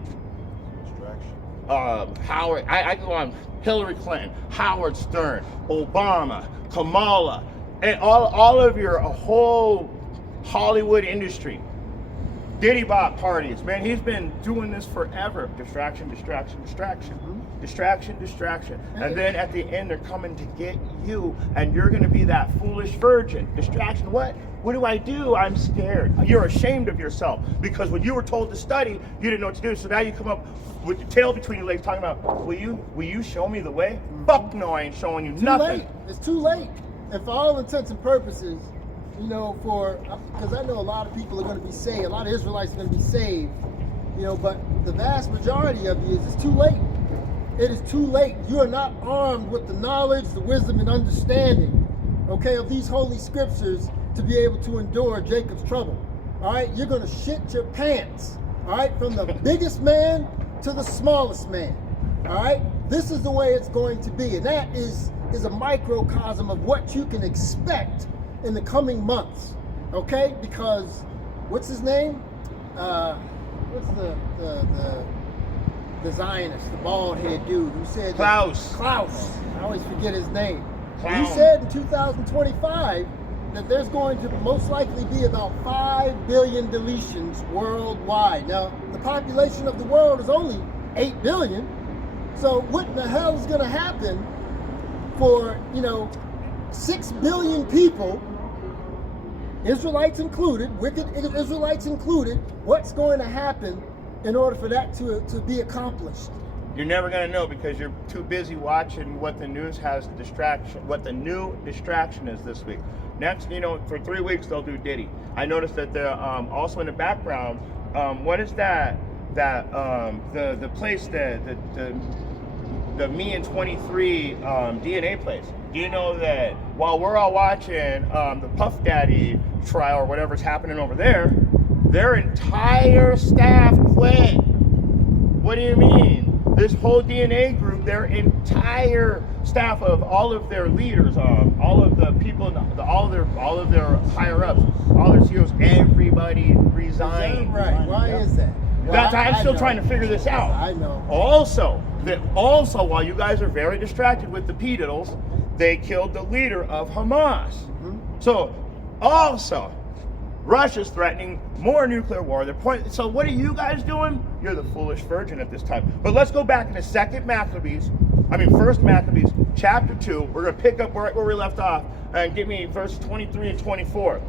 Howard. I go on Hillary Clinton, Howard Stern, Obama, Kamala, and all of your whole Hollywood industry. Diddy Bop parties, man, he's been doing this forever. Distraction, distraction, distraction. Distraction, distraction. And then at the end, they're coming to get you, and you're going to be that foolish virgin. Distraction, what? What do I do? I'm scared. You're ashamed of yourself because when you were told to study, you didn't know what to do. So now you come up with your tail between your legs talking about, will you show me the way? Fuck no, I ain't showing you nothing. Late. It's too late. And for all intents and purposes, you know, because I know a lot of people are going to be saved, a lot of Israelites are going to be saved, you know, but the vast majority of you it's too late. It is too late. You are not armed with the knowledge, the wisdom, and understanding, okay, of these holy scriptures to be able to endure Jacob's trouble. All right, you're going to shit your pants. All right, from the biggest man to the smallest man. All right, this is the way it's going to be, and that is a microcosm of what you can expect in the coming months. Okay, because what's his name? What's the Zionist, the bald head dude who said Klaus. I always forget his name. Clown. He said in 2025 that there's going to most likely be about 5 billion deletions worldwide. Now, the population of the world is only 8 billion. So what in the hell is going to happen for, 6 billion people, Israelites included, wicked Israelites included? What's going to happen in order for that to be accomplished? You're never going to know because you're too busy watching what the news has distraction, what the new distraction is this week. Next, for 3 weeks they'll do Diddy. I noticed that they're also in the background. What is that? The place that the Me and 23 DNA place. Do you know that while we're all watching the Puff Daddy trial or whatever's happening over there, their entire staff quit? What do you mean? This whole DNA group, their entire staff of all of their leaders, all of the people, all of their higher ups, all their CEOs, everybody resigned. Is that right? Why is that? Well, I'm still trying to figure this out. I know. Also, while you guys are very distracted with the P-diddles, they killed the leader of Hamas. So, also, Russia's threatening more nuclear war. So what are you guys doing? You're the foolish virgin at this time. But let's go back into First Maccabees, chapter 2. We're going to pick up right where we left off and give me verse 23 and 24.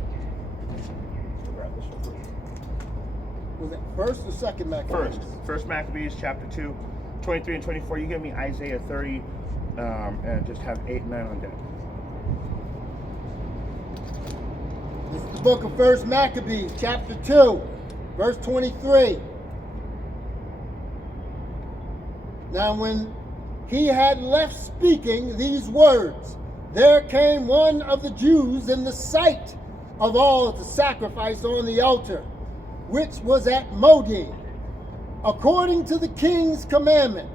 Was it first or second Maccabees? First Maccabees, chapter 2, 23 and 24. You give me Isaiah 30 and just have 8 and 9 on deck. This is the book of First Maccabees, chapter 2, verse 23. Now when he had left speaking these words, there came one of the Jews in the sight of all the sacrifice on the altar, which was at Modin, according to the king's commandment,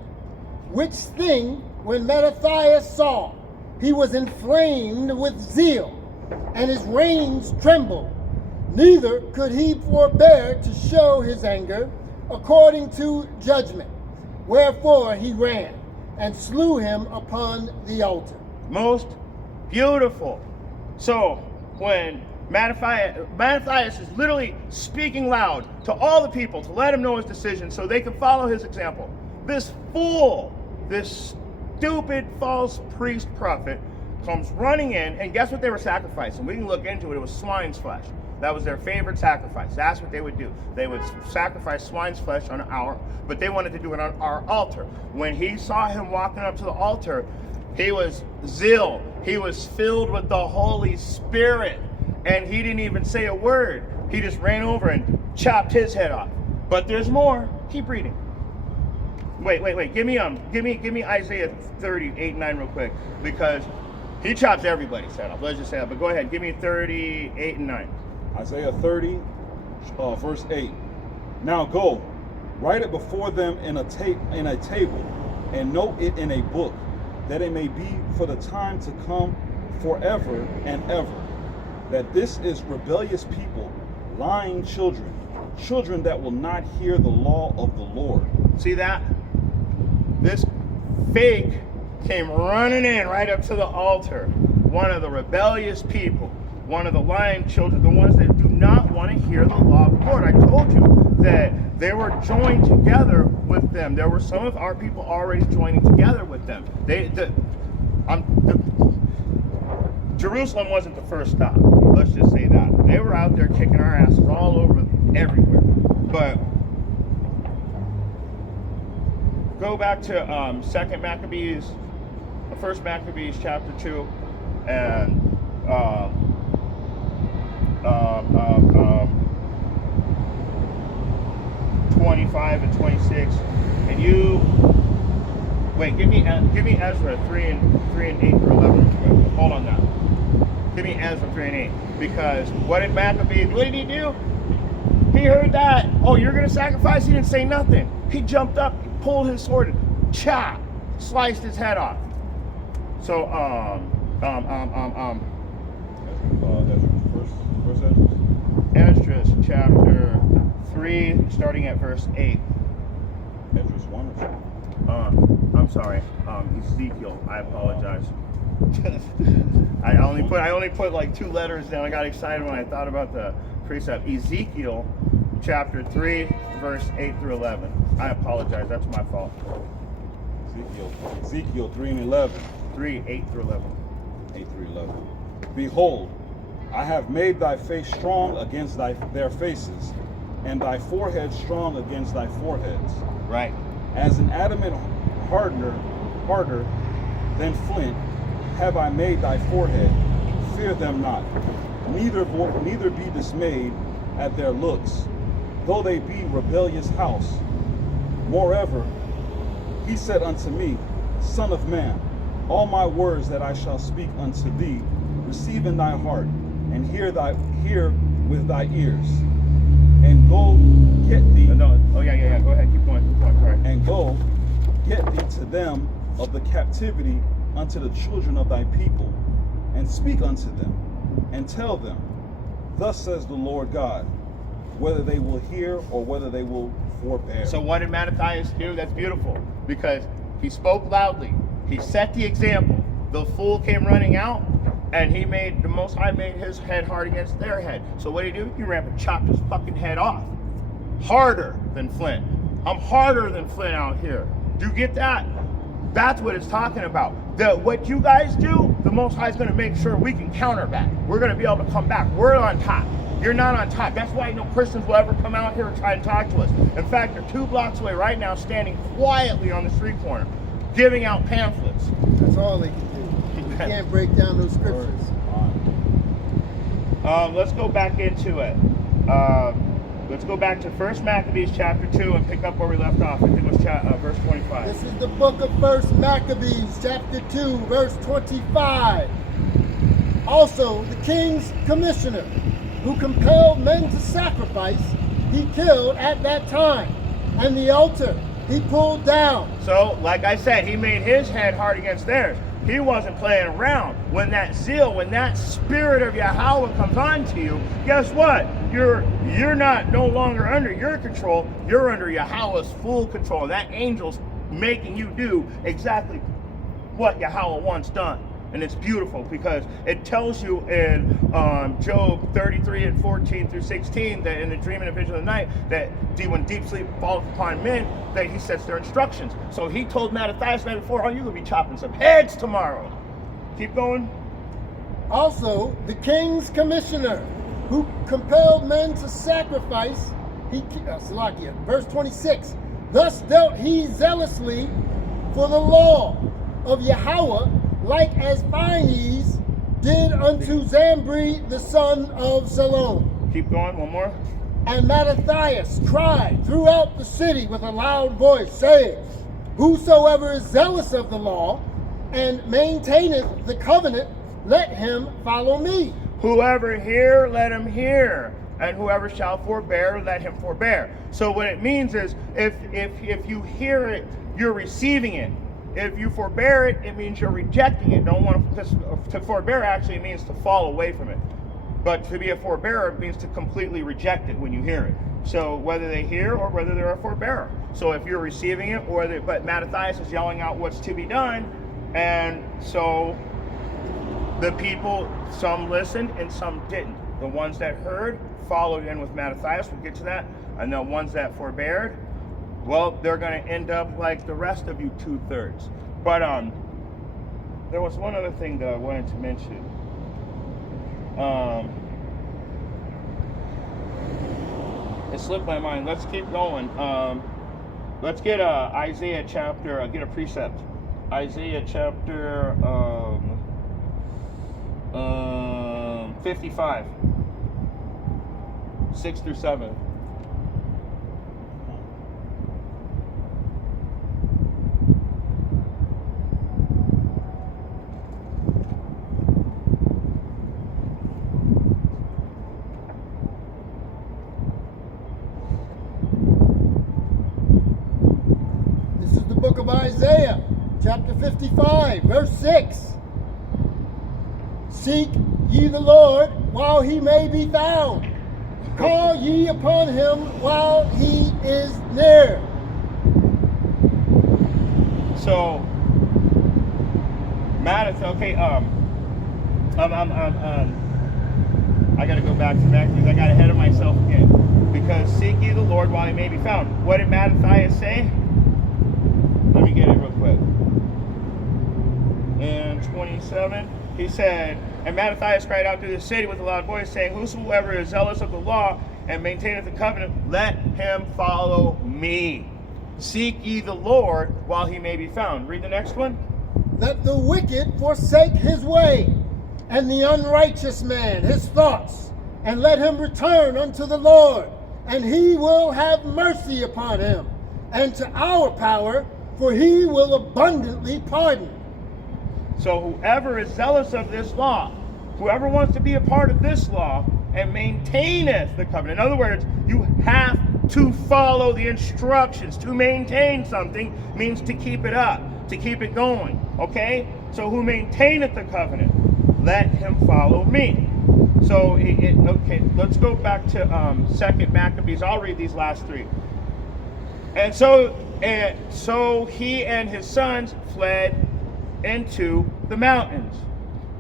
which thing when Mattathias saw, he was inflamed with zeal, and his reins trembled. Neither could he forbear to show his anger according to judgment. Wherefore he ran and slew him upon the altar. Most beautiful. So when Mattathias is literally speaking loud to all the people to let him know his decision so they can follow his example. This fool, this stupid false priest prophet comes running in, and guess what they were sacrificing? We can look into it. It was swine's flesh. That was their favorite sacrifice. That's what they would do. They would sacrifice swine's flesh on but they wanted to do it on our altar. When he saw him walking up to the altar, he was zeal. He was filled with the Holy Spirit, and he didn't even say a word. He just ran over and chopped his head off. But there's more. Keep reading. Wait. Give me Isaiah 30, 8 and 9 real quick, because he chops everybody's head off. Let's just say that. But go ahead. Give me 30, 8 and 9. Isaiah 30, verse 8. Now go, write it before them in a table, and note it in a book, that it may be for the time to come forever and ever, that this is rebellious people, lying children, children that will not hear the law of the Lord. See that? This fake came running in right up to the altar. One of the rebellious people, one of the lying children, the ones that do not want to hear the law of the Lord. I told you that they were joined together with them. There were some of our people already joining together with them. Jerusalem wasn't the first stop. Let's just say that. They were out there kicking our asses all over everywhere. But go back to 2 Maccabees, 1 Maccabees chapter 2, and 25 and 26. And you wait. Give me Ezra 3 and 8 through 11. Hold on now. Give me Ezra 3 and 8, because what did Maccabees? What did he do? He heard that. Oh, you're gonna sacrifice? He didn't say nothing. He jumped up, pulled his sword, and chop, sliced his head off. So Esdras chapter 3, starting at verse 8. Esdras 1 or 2? I'm sorry, Ezekiel. I apologize. I only put like 2 letters down. I got excited when I thought about the precept. Ezekiel chapter 3, verse 8 through 11. I apologize. That's my fault. Ezekiel 3 and 11. 3, 8 through 11. 8 through 11. Behold, I have made thy face strong against their faces, and thy forehead strong against thy foreheads. Right. As an adamant harder than flint, have I made thy forehead. Fear them not, neither be dismayed at their looks, though they be rebellious house. Moreover, he said unto me, Son of man, all my words that I shall speak unto thee, receive in thy heart, and hear with thy ears, and go get thee. Go ahead, keep going. Sorry. And go get thee to them of the captivity unto the children of thy people, and speak unto them, and tell them, Thus says the Lord God, whether they will hear or whether they will forbear. So what did Mattathias do? That's beautiful, because he spoke loudly. He set the example. The fool came running out, and the Most High made his head hard against their head. So what did he do? He ran and chopped his fucking head off. Harder than flint. I'm harder than flint out here. Do you get that? That's what it's talking about. What you guys do, the Most High is going to make sure we can counter back. We're going to be able to come back. We're on top. You're not on top. That's why no Christians will ever come out here and try and talk to us. In fact, they're 2 blocks away right now, standing quietly on the street corner, giving out pamphlets. That's all they can do. You can't break down those scriptures. Let's go back into it. Let's go back to 1 Maccabees chapter 2 and pick up where we left off. I think it was verse 25. This is the book of 1 Maccabees chapter 2, verse 25. Also, the king's commissioner, who compelled men to sacrifice, he killed at that time, and the altar he pulled down. So, like I said, he made his head hard against theirs. He wasn't playing around. When that zeal, when that spirit of Yahweh comes onto you, guess what? You're no longer under your control. You're under Yahweh's full control. And that angel's making you do exactly what Yahweh wants done. And it's beautiful because it tells you in Job 33 and 14 through 16 that in the dream and the vision of the night that when deep sleep falls upon men, that he sets their instructions. So he told Mattathias night before, you're going to be chopping some heads tomorrow. Keep going. Also, the king's commissioner, who compelled men to sacrifice, verse 26, thus dealt he zealously for the law of Yahweh, like as Phinehas did unto Zambri the son of Salom. Keep going, one more. And Mattathias cried throughout the city with a loud voice, saying, Whosoever is zealous of the law, and maintaineth the covenant, let him follow me. Whoever hear, let him hear. And whoever shall forbear, let him forbear. So what it means is, if you hear it, you're receiving it. if you forbear it, it means you're rejecting it. Don't want to forbear actually means to fall away from it. But to be a forbearer means to completely reject it when you hear it. So whether they hear or whether they're a forbearer. So if you're receiving it, but Mattathias is yelling out what's to be done, and so the people, some listened and some didn't. The ones that heard followed in with Mattathias. We'll get to that. And the ones that forbeared, well, they're going to end up like the rest of you 2/3. But there was one other thing that I wanted to mention. It slipped my mind. Let's keep going. Let's get Isaiah chapter, get a precept. Isaiah chapter 55, 6 through 7. Book of Isaiah, chapter 55, verse 6. Seek ye the Lord while he may be found. Call ye upon him while he is near. So, okay, I gotta go back to that because I got ahead of myself again. Because seek ye the Lord while he may be found. What did Mattathias say? Let me get it real quick. In 27, he said, and Mattathias cried out through the city with a loud voice, saying, whosoever is zealous of the law and maintaineth the covenant, let him follow me. Seek ye the Lord while he may be found. Read the next one. Let the wicked forsake his way, and the unrighteous man his thoughts, and let him return unto the Lord, and he will have mercy upon him, and to our power, for he will abundantly pardon. So whoever is zealous of this law, whoever wants to be a part of this law and maintaineth the covenant. In other words, you have to follow the instructions. To maintain something means to keep it up, to keep it going. Okay? So who maintaineth the covenant, let him follow me. So, okay, let's go back to 2 Maccabees. I'll read these last three. And so he and his sons fled into the mountains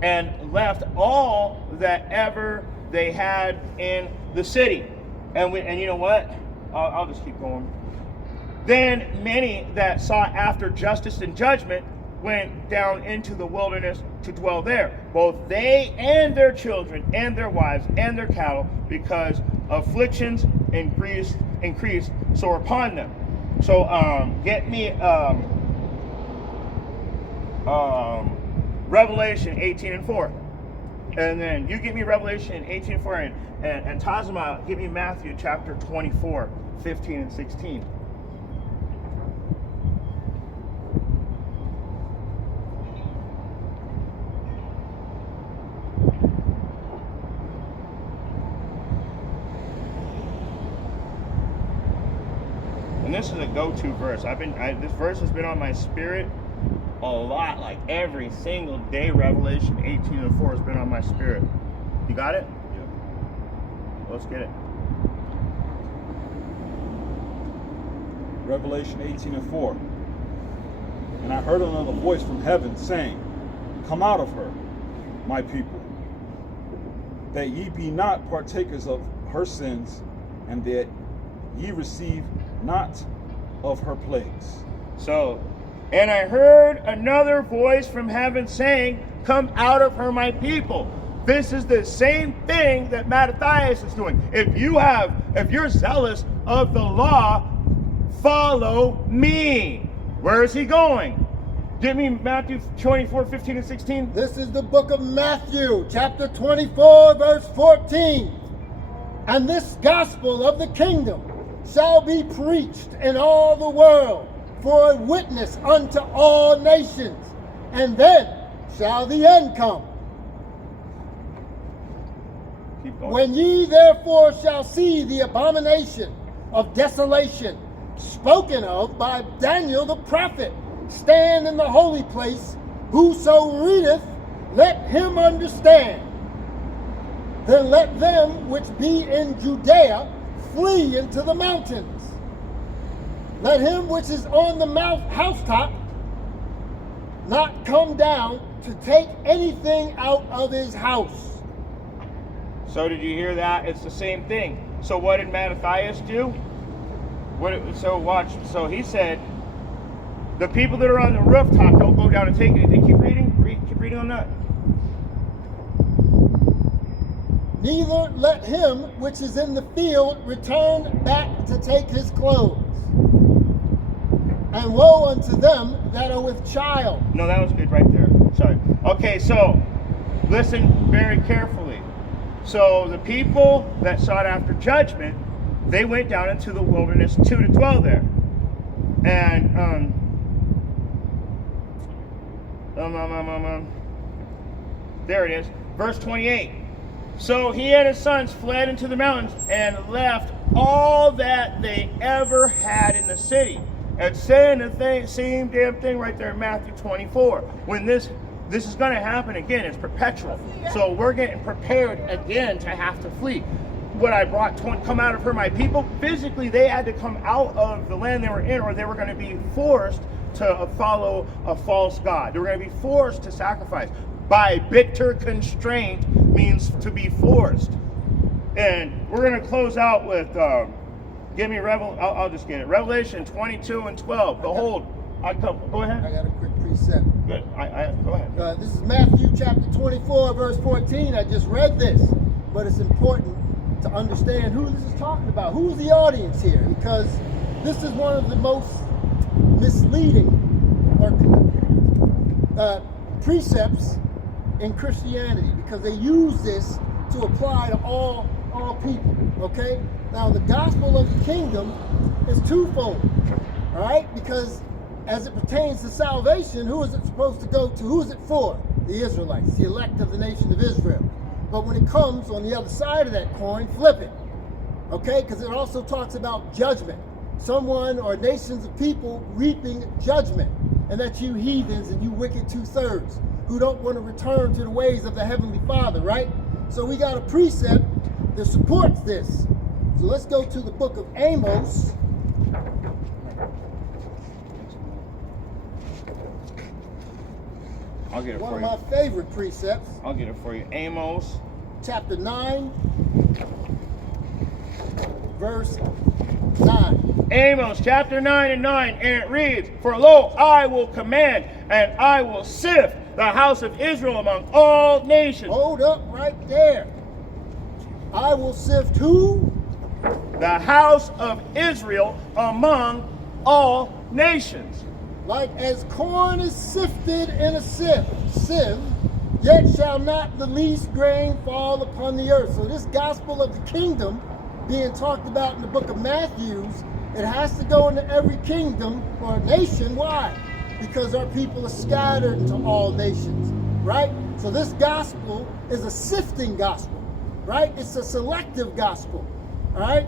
and left all that ever they had in the city. And you know what? I'll just keep going. Then many that sought after justice and judgment went down into the wilderness to dwell there, both they and their children and their wives and their cattle, because afflictions increased sore upon them. So get me Revelation 18:4, and then you give me Revelation 18:4, and Tazma, give me Matthew chapter 24, 15 and 16. And this is a go-to verse. This verse has been on my spirit a lot, like every single day. Revelation 18:4 has been on my spirit. You got it? Yeah. Let's get it. Revelation 18:4. And I heard another voice from heaven saying, come out of her, my people, that ye be not partakers of her sins, and that ye receive not of her plagues. So, and I heard another voice from heaven saying, come out of her, my people. This is the same thing that Mattathias is doing. If you're zealous of the law, follow me. Where is he going? Give me Matthew 24, 15 and 16. This is the book of Matthew, chapter 24, verse 14. And this gospel of the kingdom shall be preached in all the world for a witness unto all nations, and then shall the end come. Keep going. When ye therefore shall see the abomination of desolation spoken of by Daniel the prophet stand in the holy place, whoso readeth, let him understand. Then let them which be in Judea flee into the mountains. Let him which is on the housetop not come down to take anything out of his house. So did you hear that? It's the same thing. So what did Mattathias do? So he said, the people that are on the rooftop don't go down and take anything. Keep reading. Keep reading on that. Neither let him which is in the field return back to take his clothes. And woe unto them that are with child. No, that was good right there. Sorry. Okay, so listen very carefully. So the people that sought after judgment, they went down into the wilderness to dwell there. And there it is. Verse 28. So he and his sons fled into the mountains and left all that they ever had in the city. And saying the same damn thing right there in Matthew 24. When this is going to happen again, it's perpetual. So we're getting prepared again to have to flee. What I brought come out of her, my people, physically they had to come out of the land they were in, or they were going to be forced to follow a false god. They were going to be forced to sacrifice. By bitter constraint means to be forced. And we're going to close out with, give me I'll just get it. Revelation 22 and 12. Behold, I come. Go ahead. I got a quick precept. Good. Go ahead. This is Matthew chapter 24, verse 14. I just read this, but it's important to understand who this is talking about. Who's the audience here? Because this is one of the most misleading precepts in Christianity, because they use this to apply to all people. Okay? Now the gospel of the kingdom is twofold. All right? Because as it pertains to salvation, who is it supposed to go to? Who is it for? The Israelites, the elect of the nation of Israel. But when it comes on the other side of that coin, flip it. Okay? Because it also talks about judgment. Someone or nations of people reaping judgment. And that's you heathens and you wicked 2/3 who don't want to return to the ways of the Heavenly Father, right? So we got a precept that supports this. So let's go to the book of Amos. I'll get it One for of you. my favorite precepts. I'll get it for you. Amos. Chapter 9, verse 9. Amos chapter 9 and 9, and it reads, For lo, I will command, and I will sift the house of Israel among all nations. Hold up right there. I will sift who? The house of Israel among all nations. Like as corn is sifted in a sieve, yet shall not the least grain fall upon the earth. So this gospel of the kingdom being talked about in the book of Matthew, it has to go into every kingdom or nation. Why? Because our people are scattered into all nations, right? So this gospel is a sifting gospel, right? It's a selective gospel, all right?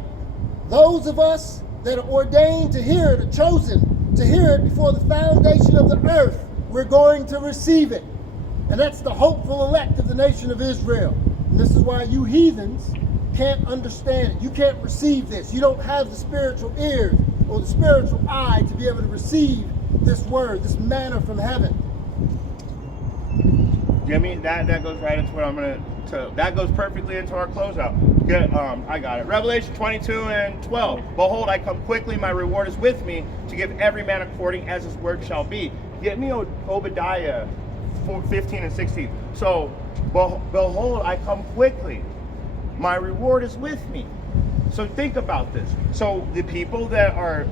Those of us that are ordained to hear it, are chosen to hear it before the foundation of the earth, we're going to receive it. And that's the hopeful elect of the nation of Israel. And this is why you heathens can't understand it. You can't receive this. You don't have the spiritual ears or the spiritual eye to be able to receive this word, this manna from heaven. I mean, that goes right into what I'm going to, that goes perfectly into our closeout. Good, I got it. Revelation 22 and 12. Behold, I come quickly, my reward is with me, to give every man according as his word shall be. Get me Obadiah 15 and 16. So, behold, I come quickly. My reward is with me. So think about this. So the people that are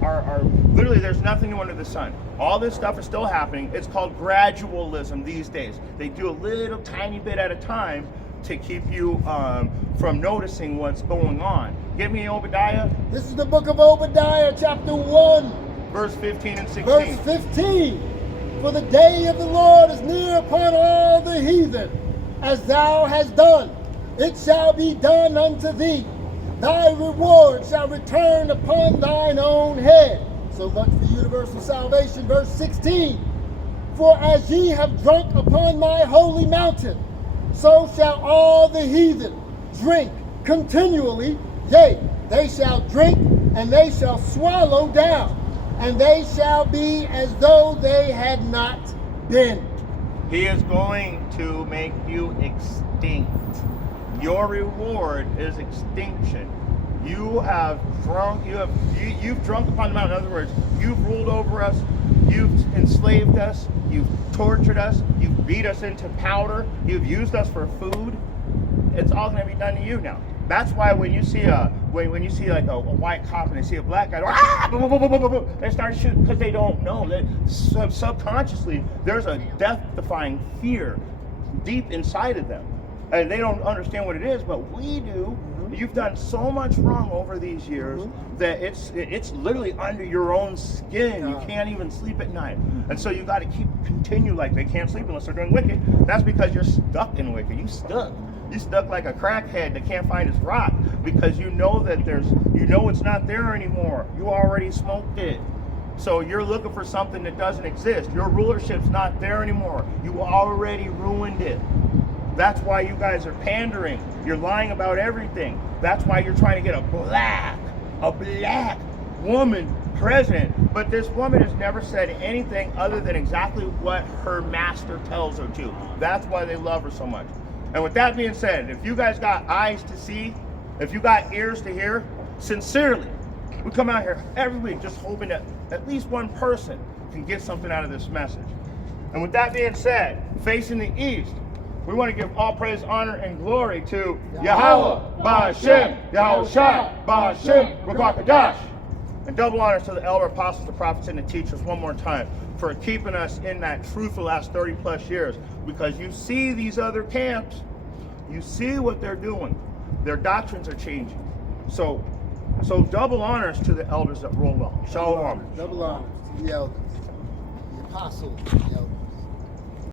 literally, there's nothing new under the sun. All this stuff is still happening. It's called gradualism these days. They do a little tiny bit at a time to keep you from noticing what's going on. Give me Obadiah. This is the book of Obadiah, chapter 1. Verse 15 and 16. Verse 15. For the day of the Lord is near upon all the heathen, as thou hast done. It shall be done unto thee. Thy reward shall return upon thine own head. So much for universal salvation. Verse 16. For as ye have drunk upon my holy mountain, so shall all the heathen drink continually. Yea, they shall drink, and they shall swallow down, and they shall be as though they had not been. He is going to make you extinct. Your reward is extinction. You have drunk. You've drunk upon the mountain. In other words, you've ruled over us. You've enslaved us. You've tortured us. You've beat us into powder. You've used us for food. It's all going to be done to you now. That's why when you see when you see like a white cop and they see a black guy, they start shooting because they don't know that subconsciously there's a death-defying fear deep inside of them, and they don't understand what it is, but we do. You've done so much wrong over these years that it's literally under your own skin. You can't even sleep at night, and so you got to continue like they can't sleep unless they're doing wicked. That's because you're stuck in wicked. You stuck like a crackhead that can't find his rock because you know that it's not there anymore. You already smoked it. So you're looking for something that doesn't exist. Your rulership's not there anymore. You already ruined it. That's why you guys are pandering. You're lying about everything. That's why you're trying to get a black woman president. But this woman has never said anything other than exactly what her master tells her to. That's why they love her so much. And with that being said, if you guys got eyes to see, if you got ears to hear, sincerely, we come out here every week just hoping that at least one person can get something out of this message. And with that being said, facing the east, we want to give all praise, honor, and glory to Yahweh, Ba'ashem, Yahushua, Ba'ashem, Ruach. And double honors to the elder apostles, the prophets, and the teachers one more time for keeping us in that truth for the last 30 plus years. Because you see these other camps, you see what they're doing. Their doctrines are changing. So double honors to the elders that roll well. Shalom. Double honors to the elders, the apostles, the elders.